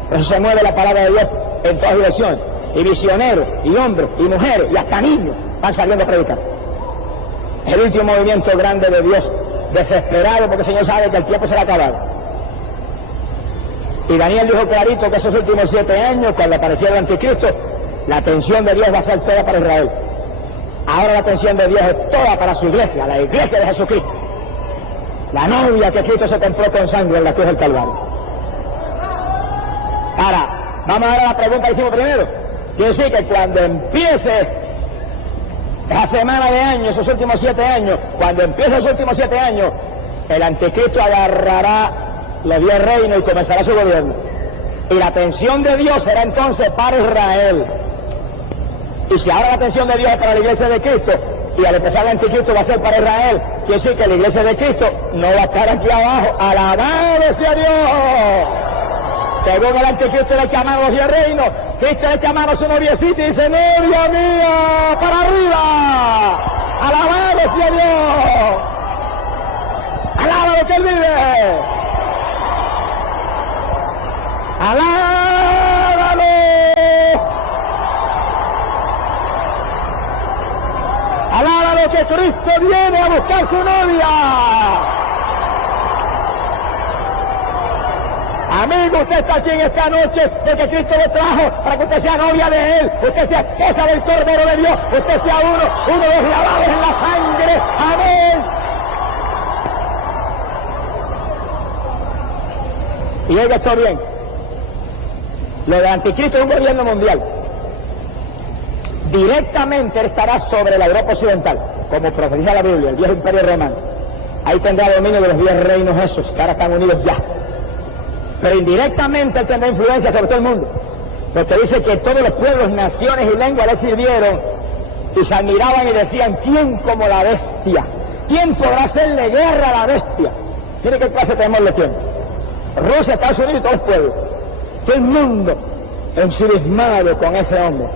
Por eso se mueve la palabra de Dios en todas direcciones. Y visioneros, y hombres, y mujeres, y hasta niños van saliendo a predicar. Es el último movimiento grande de Dios, desesperado porque el Señor sabe que el tiempo se va a acabar. Y Daniel dijo clarito que esos últimos 7 años, cuando apareció el anticristo, la atención de Dios va a ser toda para Israel. Ahora la atención de Dios es toda para su iglesia, la iglesia de Jesucristo. La novia que Cristo se compró con sangre en la cruz del Calvario. Ahora, vamos a ver a la pregunta que hicimos primero. Quiere decir que cuando empiece esa semana de años, esos últimos 7 años, cuando empiece esos últimos 7 años, el anticristo agarrará los 10 reinos y comenzará su gobierno. Y la atención de Dios será entonces para Israel. Y si ahora la atención de Dios es para la iglesia de Cristo, y al empezar el anticristo va a ser para Israel, quiere decir que la iglesia de Cristo no va a estar aquí abajo. ¡Alabado sea Dios! Según el anticristo le llaman los 10 reinos, Cristo le llama a su noviecita y dice: ¡novia mía, para arriba! ¡Alabado sea Dios! ¡Alabado que Él vive! ¡Alábalo! ¡Alábalo que Cristo viene a buscar su novia! Amigo, usted está aquí en esta noche porque Cristo lo trajo para que usted sea novia de Él, usted sea esposa del Cordero de Dios, usted sea uno de los lavados en la sangre. ¡Amén! Y oiga esto bien, lo del anticristo es un gobierno mundial. Directamente él estará sobre la Europa occidental, como profetiza la Biblia, el viejo imperio romano. Ahí tendrá dominio de los 10 reinos esos, que ahora están unidos ya. Pero indirectamente él tendrá influencia sobre todo el mundo. Porque dice que todos los pueblos, naciones y lenguas le sirvieron y se admiraban y decían: ¿quién como la bestia? ¿Quién podrá hacerle guerra a la bestia? Tiene que clase de temor le tiene. Rusia, Estados Unidos y todos los pueblos. Todo el mundo ensimismado con ese hombre.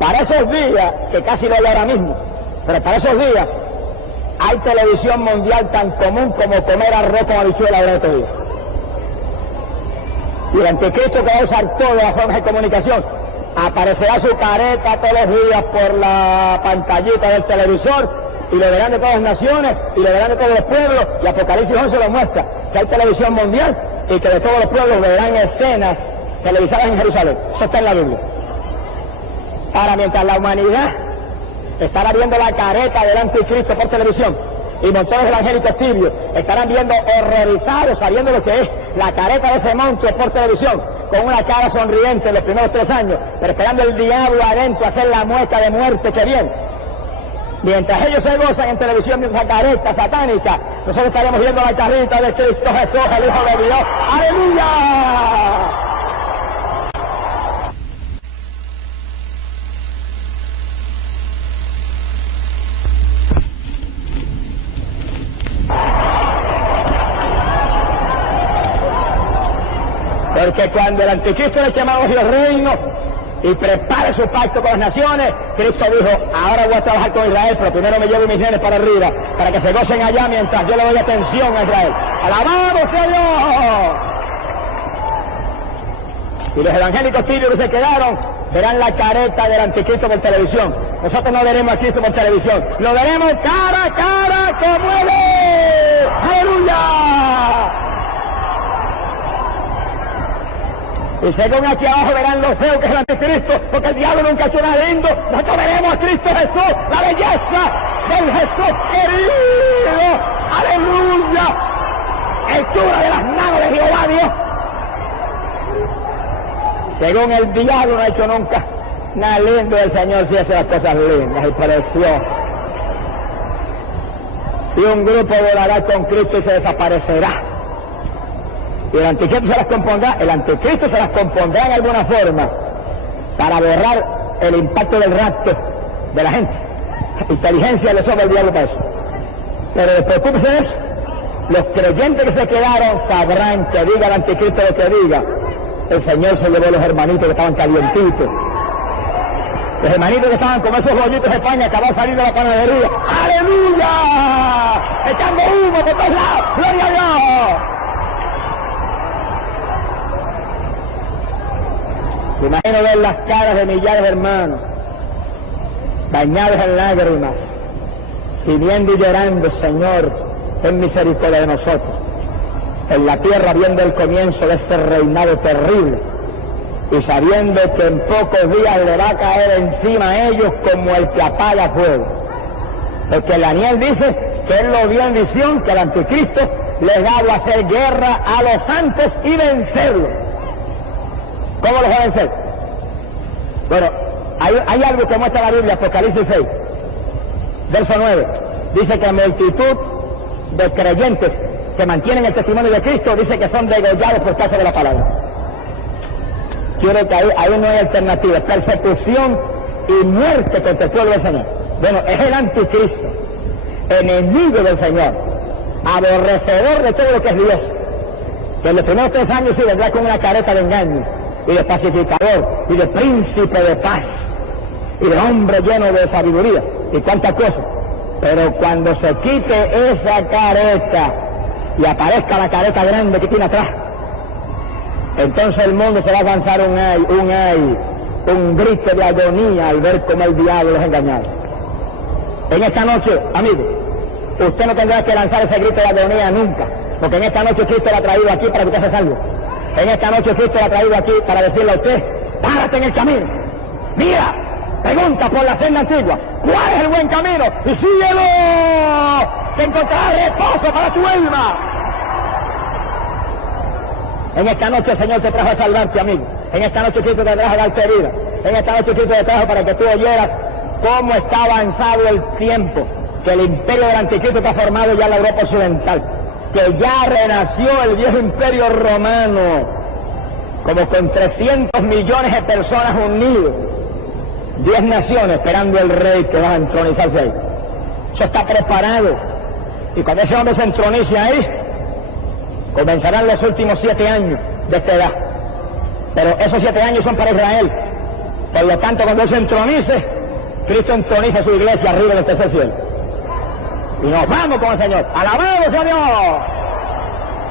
Para esos días, que casi no hay ahora mismo, pero para esos días hay televisión mundial tan común como comer arroz con habichuela durante el día. Y el anticristo que va a usar todas las formas de comunicación, aparecerá su careta todos los días por la pantallita del televisor, y lo verán de todas las naciones, y lo verán de todos los pueblos, y Apocalipsis 11 lo muestra, que hay televisión mundial, y que de todos los pueblos verán escenas televisadas en Jerusalén. Eso está en la Biblia. Ahora, mientras la humanidad estará viendo la careta del anticristo por televisión, y montones de evangélicos tibios estarán viendo horrorizados, sabiendo lo que es la careta de ese monstruo por televisión, con una cara sonriente en los primeros 3 años, pero esperando el diablo adentro a hacer la muestra de muerte que viene. Mientras ellos se gozan en televisión de esa careta satánica, nosotros estaremos viendo la carita de Cristo Jesús, el Hijo de Dios. ¡Aleluya! Porque cuando el anticristo le llama a los reinos y prepare su pacto con las naciones, Cristo dijo, ahora voy a trabajar con Israel, pero primero me llevo mis nenes para arriba, para que se gocen allá mientras yo le doy atención a Israel. ¡Alabado sea Dios! Y los evangélicos tibios que se quedaron verán la careta del anticristo por televisión. Nosotros no veremos a Cristo por televisión, lo veremos cara a cara como Él es. ¡Aleluya! Y según aquí abajo verán lo feo que es el anticristo, porque el diablo nunca ha hecho nada lindo. Nosotros veremos a Cristo Jesús, la belleza del Jesús querido. ¡Aleluya! Hechura de las manos de Jehová Dios. Según el diablo no ha hecho nunca nada lindo, el Señor sí hace las cosas lindas y preciosas. Y un grupo volará con Cristo y se desaparecerá. Y el anticristo se las compondrá en alguna forma para borrar el impacto del rapto de la gente. Inteligencia le sobra el diablo para eso. Pero despreocúpese de eso. Los creyentes que se quedaron sabrán que diga el anticristo lo que diga. El Señor se llevó a los hermanitos que estaban calientitos. Los hermanitos que estaban como esos bollitos de España acababan de salir de la panadería. ¡Aleluya! Echando humo por todos lados. ¡Gloria a Dios! Me imagino ver las caras de millares de hermanos, bañados en lágrimas, gimiendo y llorando, Señor, ten misericordia de nosotros. En la tierra viendo el comienzo de este reinado terrible y sabiendo que en pocos días le va a caer encima a ellos como el que apaga fuego. Porque Daniel dice que él lo vio en visión, que el anticristo les va a hacer guerra a los santos y vencerlos. ¿Cómo los va a vencer? Bueno, hay algo que muestra la Biblia, Apocalipsis 6, verso 9. Dice que multitud de creyentes que mantienen el testimonio de Cristo, dice que son degollados por causa de la palabra. Quiero que ahí no hay alternativa, persecución y muerte contra el pueblo del Señor. Bueno, es el anticristo, enemigo del Señor, aborrecedor de todo lo que es Dios, que en los primeros 3 años sí vendrá con una careta de engaño, y de pacificador, y de príncipe de paz, y de hombre lleno de sabiduría, y cuántas cosas. Pero cuando se quite esa careta, y aparezca la careta grande que tiene atrás, entonces el mundo se va a lanzar un grito de agonía al ver cómo el diablo los engañaba. En esta noche, amigo, usted no tendrá que lanzar ese grito de agonía nunca, porque en esta noche Cristo lo ha traído aquí para que usted se salve. En esta noche Cristo lo ha traído aquí para decirle a usted, párate en el camino, mira, pregunta por la senda antigua, ¿cuál es el buen camino? Y síguelo, que encontrarás reposo para tu alma. En esta noche el Señor te trajo a salvarte, amigo. En esta noche Cristo te trajo a darte vida. En esta noche Cristo te trajo para que tú oyeras cómo está avanzado el tiempo, que el imperio del anticristo está formado ya en la Europa occidental, que ya renació el viejo imperio romano, como con 300 millones de personas unidos, 10 naciones esperando el rey que va a entronizarse ahí. Eso está preparado, y cuando ese hombre se entronice ahí, comenzarán los últimos 7 años de esta edad. Pero esos 7 años son para Israel. Por lo tanto, cuando él se entronice, Cristo entroniza su iglesia arriba del tercer cielo. Y nos vamos con el Señor. ¡Alabado sea Dios!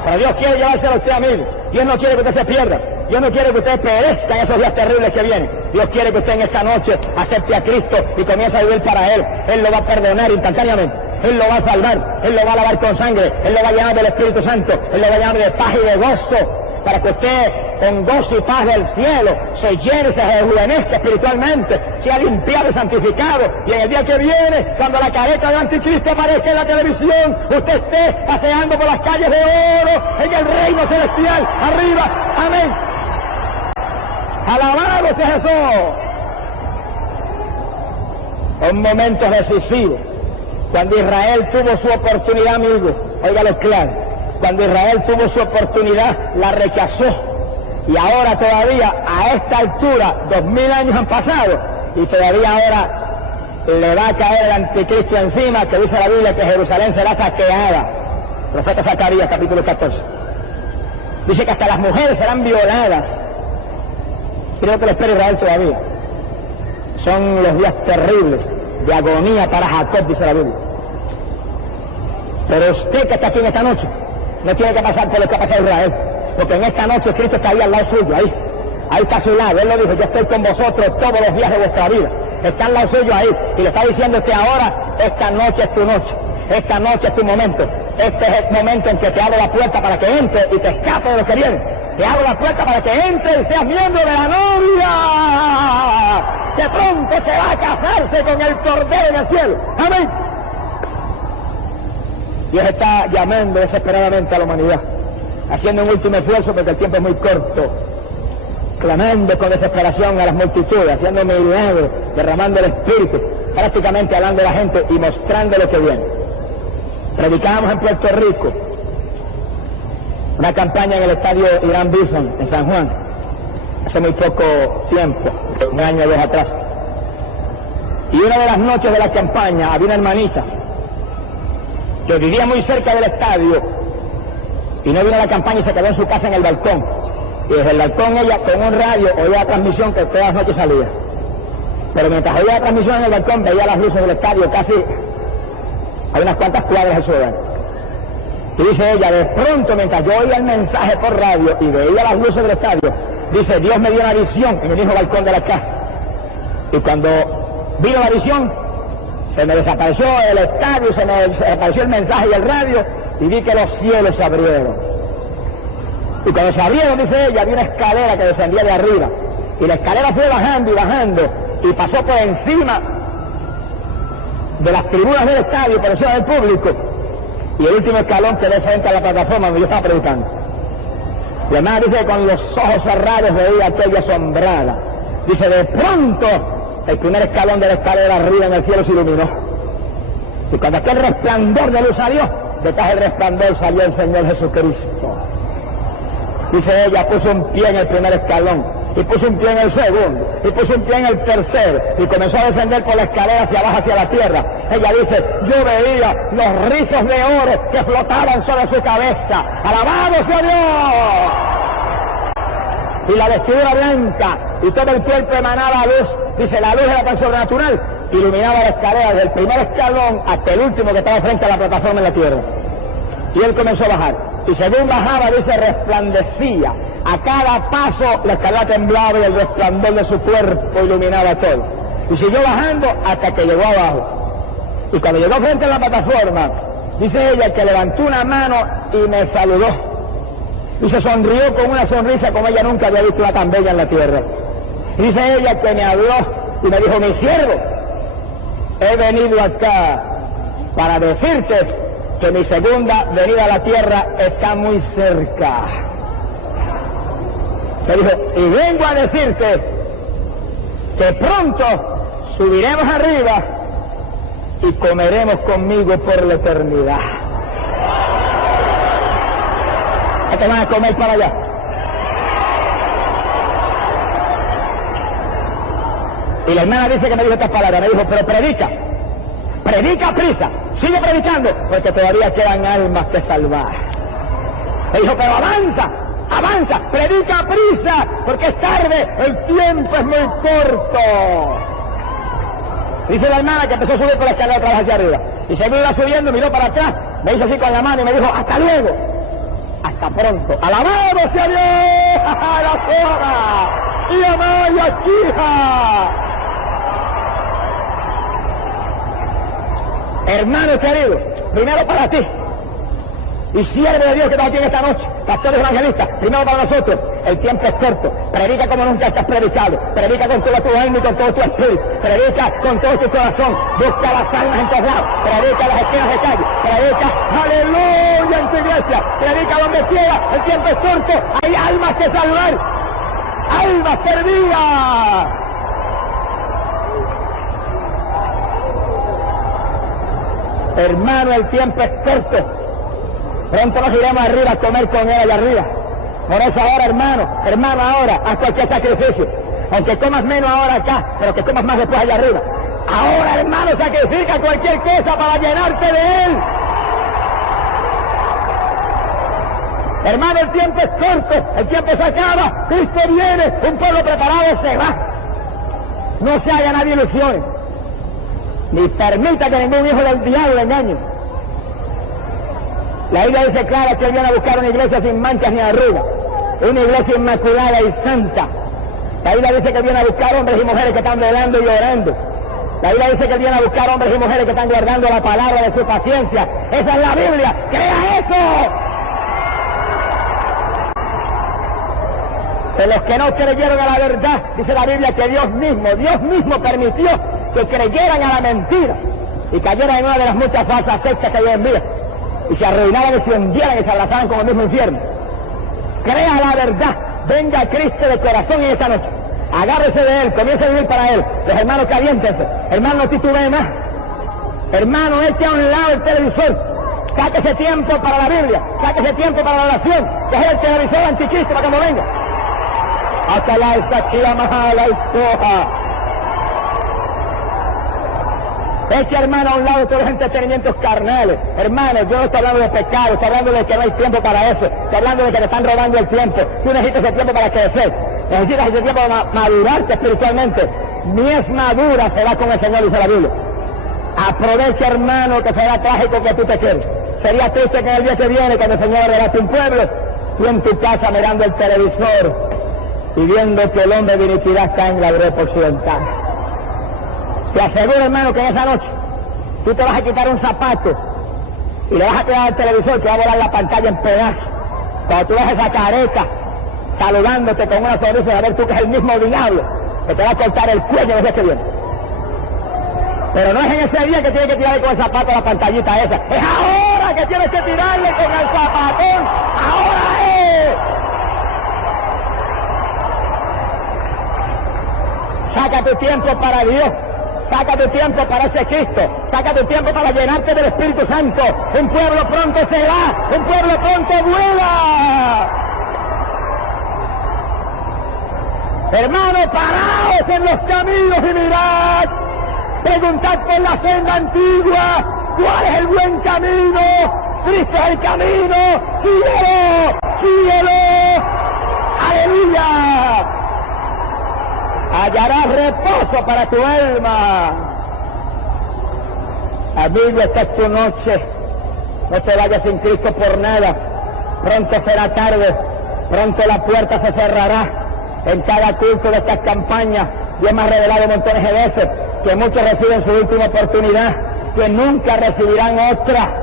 Pero Dios quiere llevárselo a usted, amigo. Dios no quiere que usted se pierda. Dios no quiere que usted perezca en esos días terribles que vienen. Dios quiere que usted en esta noche acepte a Cristo y comience a vivir para Él. Él lo va a perdonar instantáneamente. Él lo va a salvar. Él lo va a lavar con sangre. Él lo va a llenar del Espíritu Santo. Él lo va a llenar de paz y de gozo, para que usted, con gozo y paz del cielo, se llene, se rejuvenezca espiritualmente, sea limpiado y santificado, y en el día que viene, cuando la careta del anticristo aparezca en la televisión, usted esté paseando por las calles de oro en el reino celestial, arriba. Amén. Alabado sea Jesús. Son momentos decisivos. Cuando Israel tuvo su oportunidad, amigo, óigalo claro. Cuando Israel tuvo su oportunidad, la rechazó. Y ahora todavía, a esta altura, 2000 años han pasado, y todavía ahora le va a caer el anticristo encima, que dice la Biblia que Jerusalén será saqueada. Profeta Zacarías, capítulo 14. Dice que hasta las mujeres serán violadas. Creo que lo espera Israel todavía. Son los días terribles de agonía para Jacob, dice la Biblia. Pero usted que está aquí en esta noche, no tiene que pasar por lo que ha pasado Israel, porque en esta noche Cristo está ahí al lado suyo, ahí está a su lado. Él lo dijo: yo estoy con vosotros todos los días de vuestra vida. Está al lado suyo ahí, y le está diciendo que ahora, esta noche es tu noche, esta noche es tu momento, este es el momento en que te abro la puerta para que entres y te escape de lo que viene. Te abro la puerta para que entres y seas miembro de la novia. De pronto se va a casarse con el Cordero en el cielo. Amén. Dios está llamando desesperadamente a la humanidad, haciendo un último esfuerzo porque el tiempo es muy corto, clamando con desesperación a las multitudes, haciendo milagros, derramando el Espíritu, prácticamente hablando a la gente y mostrando lo que viene. Predicábamos en Puerto Rico una campaña en el estadio Irán Bison en San Juan, hace muy poco tiempo, un año o dos atrás. Y una de las noches de la campaña había una hermanita que vivía muy cerca del estadio y no vino a la campaña y se quedó en su casa en el balcón. Y desde el balcón ella, con un radio, oía la transmisión que todas las noches salía. Pero mientras oía la transmisión en el balcón, veía las luces del estadio casi a unas cuantas cuadras de su hogar. Y dice ella: de pronto, mientras yo oía el mensaje por radio y veía las luces del estadio, dice, Dios me dio una visión en el mismo balcón de la casa. Y cuando vino la visión, se me desapareció el estadio, se me desapareció el mensaje y el radio, y vi que los cielos se abrieron. Y cuando se abrieron, dice ella, había una escalera que descendía de arriba. Y la escalera fue bajando y bajando, y pasó por encima de las tribunas del estadio, por encima del público. Y el último escalón quedó frente a la plataforma donde yo estaba predicando. Y además dice que con los ojos cerrados veía aquella asombrada. Dice, de pronto, el primer escalón de la escalera arriba en el cielo se iluminó. Y cuando aquel resplandor de luz salió, detrás del resplandor salió el Señor Jesucristo. Dice ella, puso un pie en el primer escalón, y puso un pie en el segundo, y puso un pie en el tercero, y comenzó a descender por la escalera hacia abajo, hacia la tierra. Ella dice, yo veía los rizos de oro que flotaban sobre su cabeza. ¡Alabado sea Dios! Y la vestidura blanca, y todo el cuerpo emanaba luz. Dice, la luz era tan sobrenatural, iluminaba la escalera desde el primer escalón hasta el último que estaba frente a la plataforma en la tierra. Y él comenzó a bajar. Y según bajaba, dice, resplandecía. A cada paso la escalera temblaba y el resplandor de su cuerpo iluminaba todo. Y siguió bajando hasta que llegó abajo. Y cuando llegó frente a la plataforma, dice ella que levantó una mano y me saludó. Y se sonrió con una sonrisa como ella nunca había visto una tan bella en la tierra. Y dice ella que me habló y me dijo, mi siervo, he venido acá para decirte que mi segunda venida a la tierra está muy cerca. Me dijo, y vengo a decirte que pronto subiremos arriba y comeremos conmigo por la eternidad. ¿Qué te van a comer para allá? Y la hermana dice que me dijo estas palabras, me dijo, pero predica prisa, sigue predicando, porque todavía quedan almas que salvar. Me dijo, pero avanza, predica prisa, porque es tarde, el tiempo es muy corto. Dice la hermana que empezó a subir por la escalera otra vez hacia arriba. Y según iba subiendo, miró para atrás, me hizo así con la mano y me dijo, hasta luego, hasta pronto. ¡Alabado sea Dios! ¡A la hora! ¡Y amaya chica! Hermano querido, primero para ti, y siervo de Dios que está aquí en esta noche, pastores evangelistas, primero para nosotros, el tiempo es corto, predica como nunca estás predicado, predica con todo tu alma y con todo tu espíritu, predica con todo tu corazón, busca las almas en todos lados, predica en las esquinas de calle, predica, aleluya en tu iglesia, predica donde quiera, el tiempo es corto, hay almas que salvar, almas perdidas. Hermano, el tiempo es corto. Pronto nos iremos arriba a comer con él allá arriba. Por eso ahora, hermano, ahora, haz cualquier sacrificio. Aunque comas menos ahora acá, pero que comas más después allá arriba. Ahora, hermano, sacrifica cualquier cosa para llenarte de él. Hermano, el tiempo es corto, el tiempo se acaba. Cristo viene, un pueblo preparado se va. No se haga nadie ilusiones, ni permita que ningún hijo del diablo le engañe. La Biblia dice clara que Él viene a buscar una iglesia sin manchas ni arrugas, una iglesia inmaculada y santa. La Biblia dice que Él viene a buscar hombres y mujeres que están velando y orando. La Biblia dice que Él viene a buscar hombres y mujeres que están guardando la palabra de su paciencia. Esa es la Biblia. ¡Crea eso! De los que no creyeron a la verdad, dice la Biblia que Dios mismo permitió que creyeran a la mentira y cayeran en una de las muchas falsas sectas que hay en día y se arruinaran y se hundieran y se abrazaran con el mismo infierno. Crea la verdad, venga a Cristo de corazón en esta noche, agárrese de Él, comience a vivir para Él. Los hermanos caliéntense, hermano, no titubee más, hermano, eche a un lado el televisor, sáquese tiempo para la Biblia, sáquese tiempo para la oración, que es el televisor anticristo para cuando venga. Hasta la estaquilla más a la escoja. Eche, hermano, a un lado todos los entretenimientos carnales. Hermano, yo no estoy hablando de pecado, estoy hablando de que no hay tiempo para eso, estoy hablando de que te están robando el tiempo. Tú necesitas ese tiempo para crecer, necesitas ese tiempo para madurarte espiritualmente. Ni es madura será con el Señor, dice la Biblia. Aprovecha, hermano, que será trágico que tú te quedes. Sería triste que el día que viene, cuando el Señor arrebate un pueblo, tú en tu casa mirando el televisor y viendo que el hombre de iniquidad está en la Europa Occidental. Te aseguro, hermano, que en esa noche tú te vas a quitar un zapato y le vas a tirar al televisor que va a volar la pantalla en pedazos. Cuando tú ves esa careta saludándote con una sonrisa, a ver tú que es el mismo diablo que te va a cortar el cuello desde que viene. Pero no es en ese día que tienes que tirarle con el zapato a la pantallita esa. Es ahora que tienes que tirarle con el zapatón. ¡Ahora es! Saca tu tiempo para Dios, saca tu tiempo para ese Cristo, saca tu tiempo para llenarte del Espíritu Santo. Un pueblo pronto se va, un pueblo pronto vuela. Hermano, paraos en los caminos y mirad, preguntad por la senda antigua, ¿cuál es el buen camino? Cristo es el camino, síguelo, síguelo, aleluya. Hallarás reposo para tu alma. Amigo, esta es tu noche. No te vayas sin Cristo por nada. Pronto será tarde. Pronto la puerta se cerrará. En cada culto de estas campañas, Dios me ha revelado montones de veces que muchos reciben su última oportunidad, que nunca recibirán otra.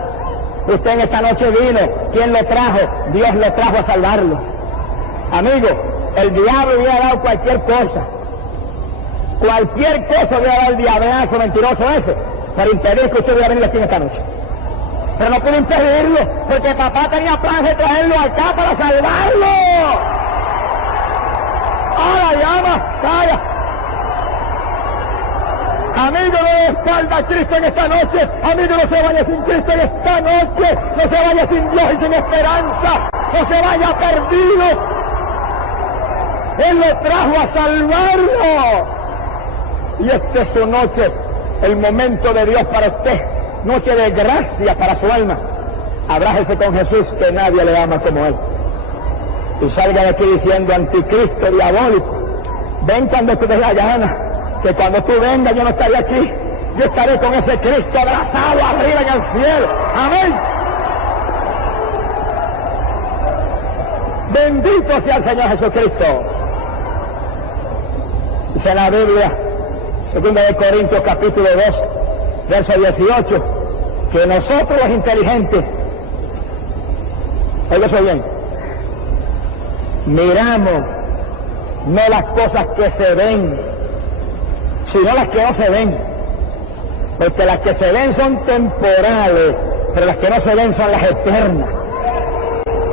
Usted en esta noche vino. ¿Quién lo trajo? Dios lo trajo a salvarlo. Amigo, el diablo hubiera dado cualquier cosa. Cualquier cosa hubiera dado el diablazo mentiroso ese para impedir que usted hubiera venido aquí en esta noche. Pero no pudo impedirlo, porque papá tenía plan de traerlo acá para salvarlo. ¡Ah, la llama! ¡Calla! Amigo, no le espalda a Cristo en esta noche. Amigo, no se vaya sin Cristo en esta noche. No se vaya sin Dios y sin esperanza. No se vaya perdido. Él lo trajo a salvarlo. Y esta es su noche, el momento de Dios para usted, noche de gracia para su alma. Abrájese con Jesús, que nadie le ama como Él. Y salga de aquí diciendo, anticristo diabólico, ven cuando tú te dé la gana, que cuando tú vengas yo no estaré aquí, yo estaré con ese Cristo abrazado arriba en el cielo. Amén. Bendito sea el Señor Jesucristo. Dice la Biblia, 2 de Corintios capítulo 2, verso 18, que nosotros los inteligentes, oígase bien, miramos no las cosas que se ven, sino las que no se ven, porque las que se ven son temporales, pero las que no se ven son las eternas.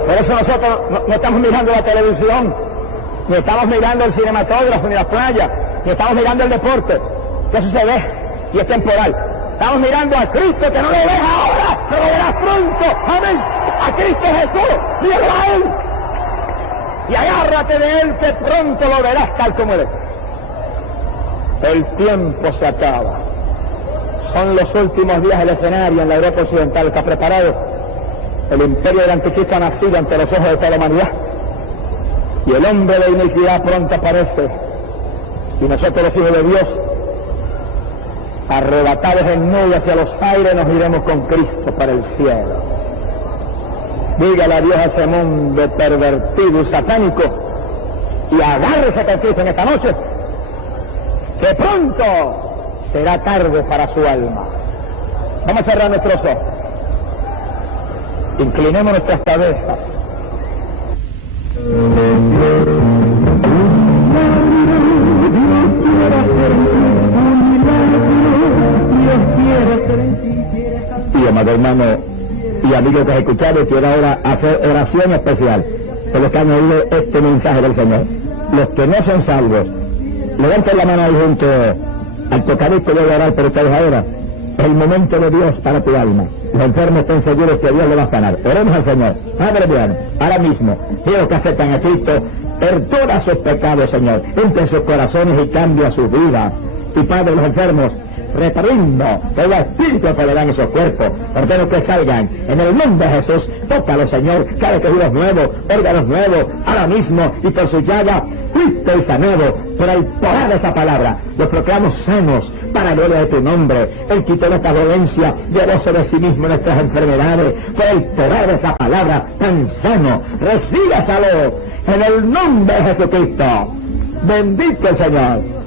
Por eso nosotros no estamos mirando la televisión, ni estamos mirando el cinematógrafo, ni la playa, ni estamos mirando el deporte, que eso se ve y es temporal. Estamos mirando a Cristo, que no lo ves ahora, pero lo verás pronto. Amén. A Cristo Jesús, míralo a Él. Y agárrate de Él, que pronto lo verás tal como Él es. El tiempo se acaba. Son los últimos días del escenario en la Europa Occidental. Está preparado. El imperio del anticristo ha nacido ante los ojos de toda la humanidad. Y el hombre de iniquidad pronto aparece. Y nosotros los hijos de Dios, arrebatados en nube hacia los aires, nos iremos con Cristo para el cielo. Dígale a Dios a ese mundo pervertido y satánico, y agárrese con Cristo en esta noche, que pronto será tarde para su alma. Vamos a cerrar nuestros ojos. Inclinemos nuestras cabezas. Y amado hermano y amigos que escucharon, quiero ahora hacer oración especial por los que han oído este mensaje del Señor. Los que no son salvos, levanten la mano ahí junto al tocadisco. Voy a orar por ustedes ahora. Es el momento de Dios para tu alma. Los enfermos estén seguros que Dios le va a sanar. Oremos al Señor. Padre bueno, ahora mismo quiero que acepten a Cristo, perdona sus pecados, Señor, entra en sus corazones y cambia sus vidas. Y Padre, los enfermos, reprendo todo espíritu que le dan esos cuerpos, ordeno que salgan en el nombre de Jesús. Tócalo, Señor, cada tejidos nuevos, órganos nuevos, ahora mismo, y por su llaga, Cristo y sanado, por el poder de esa palabra, los proclamos sanos para gloria de tu nombre. Él quitó nuestra dolencia, llevó sobre sí mismo nuestras enfermedades, por el poder de esa palabra tan sano. Reciba salud en el nombre de Jesucristo. Bendito el Señor.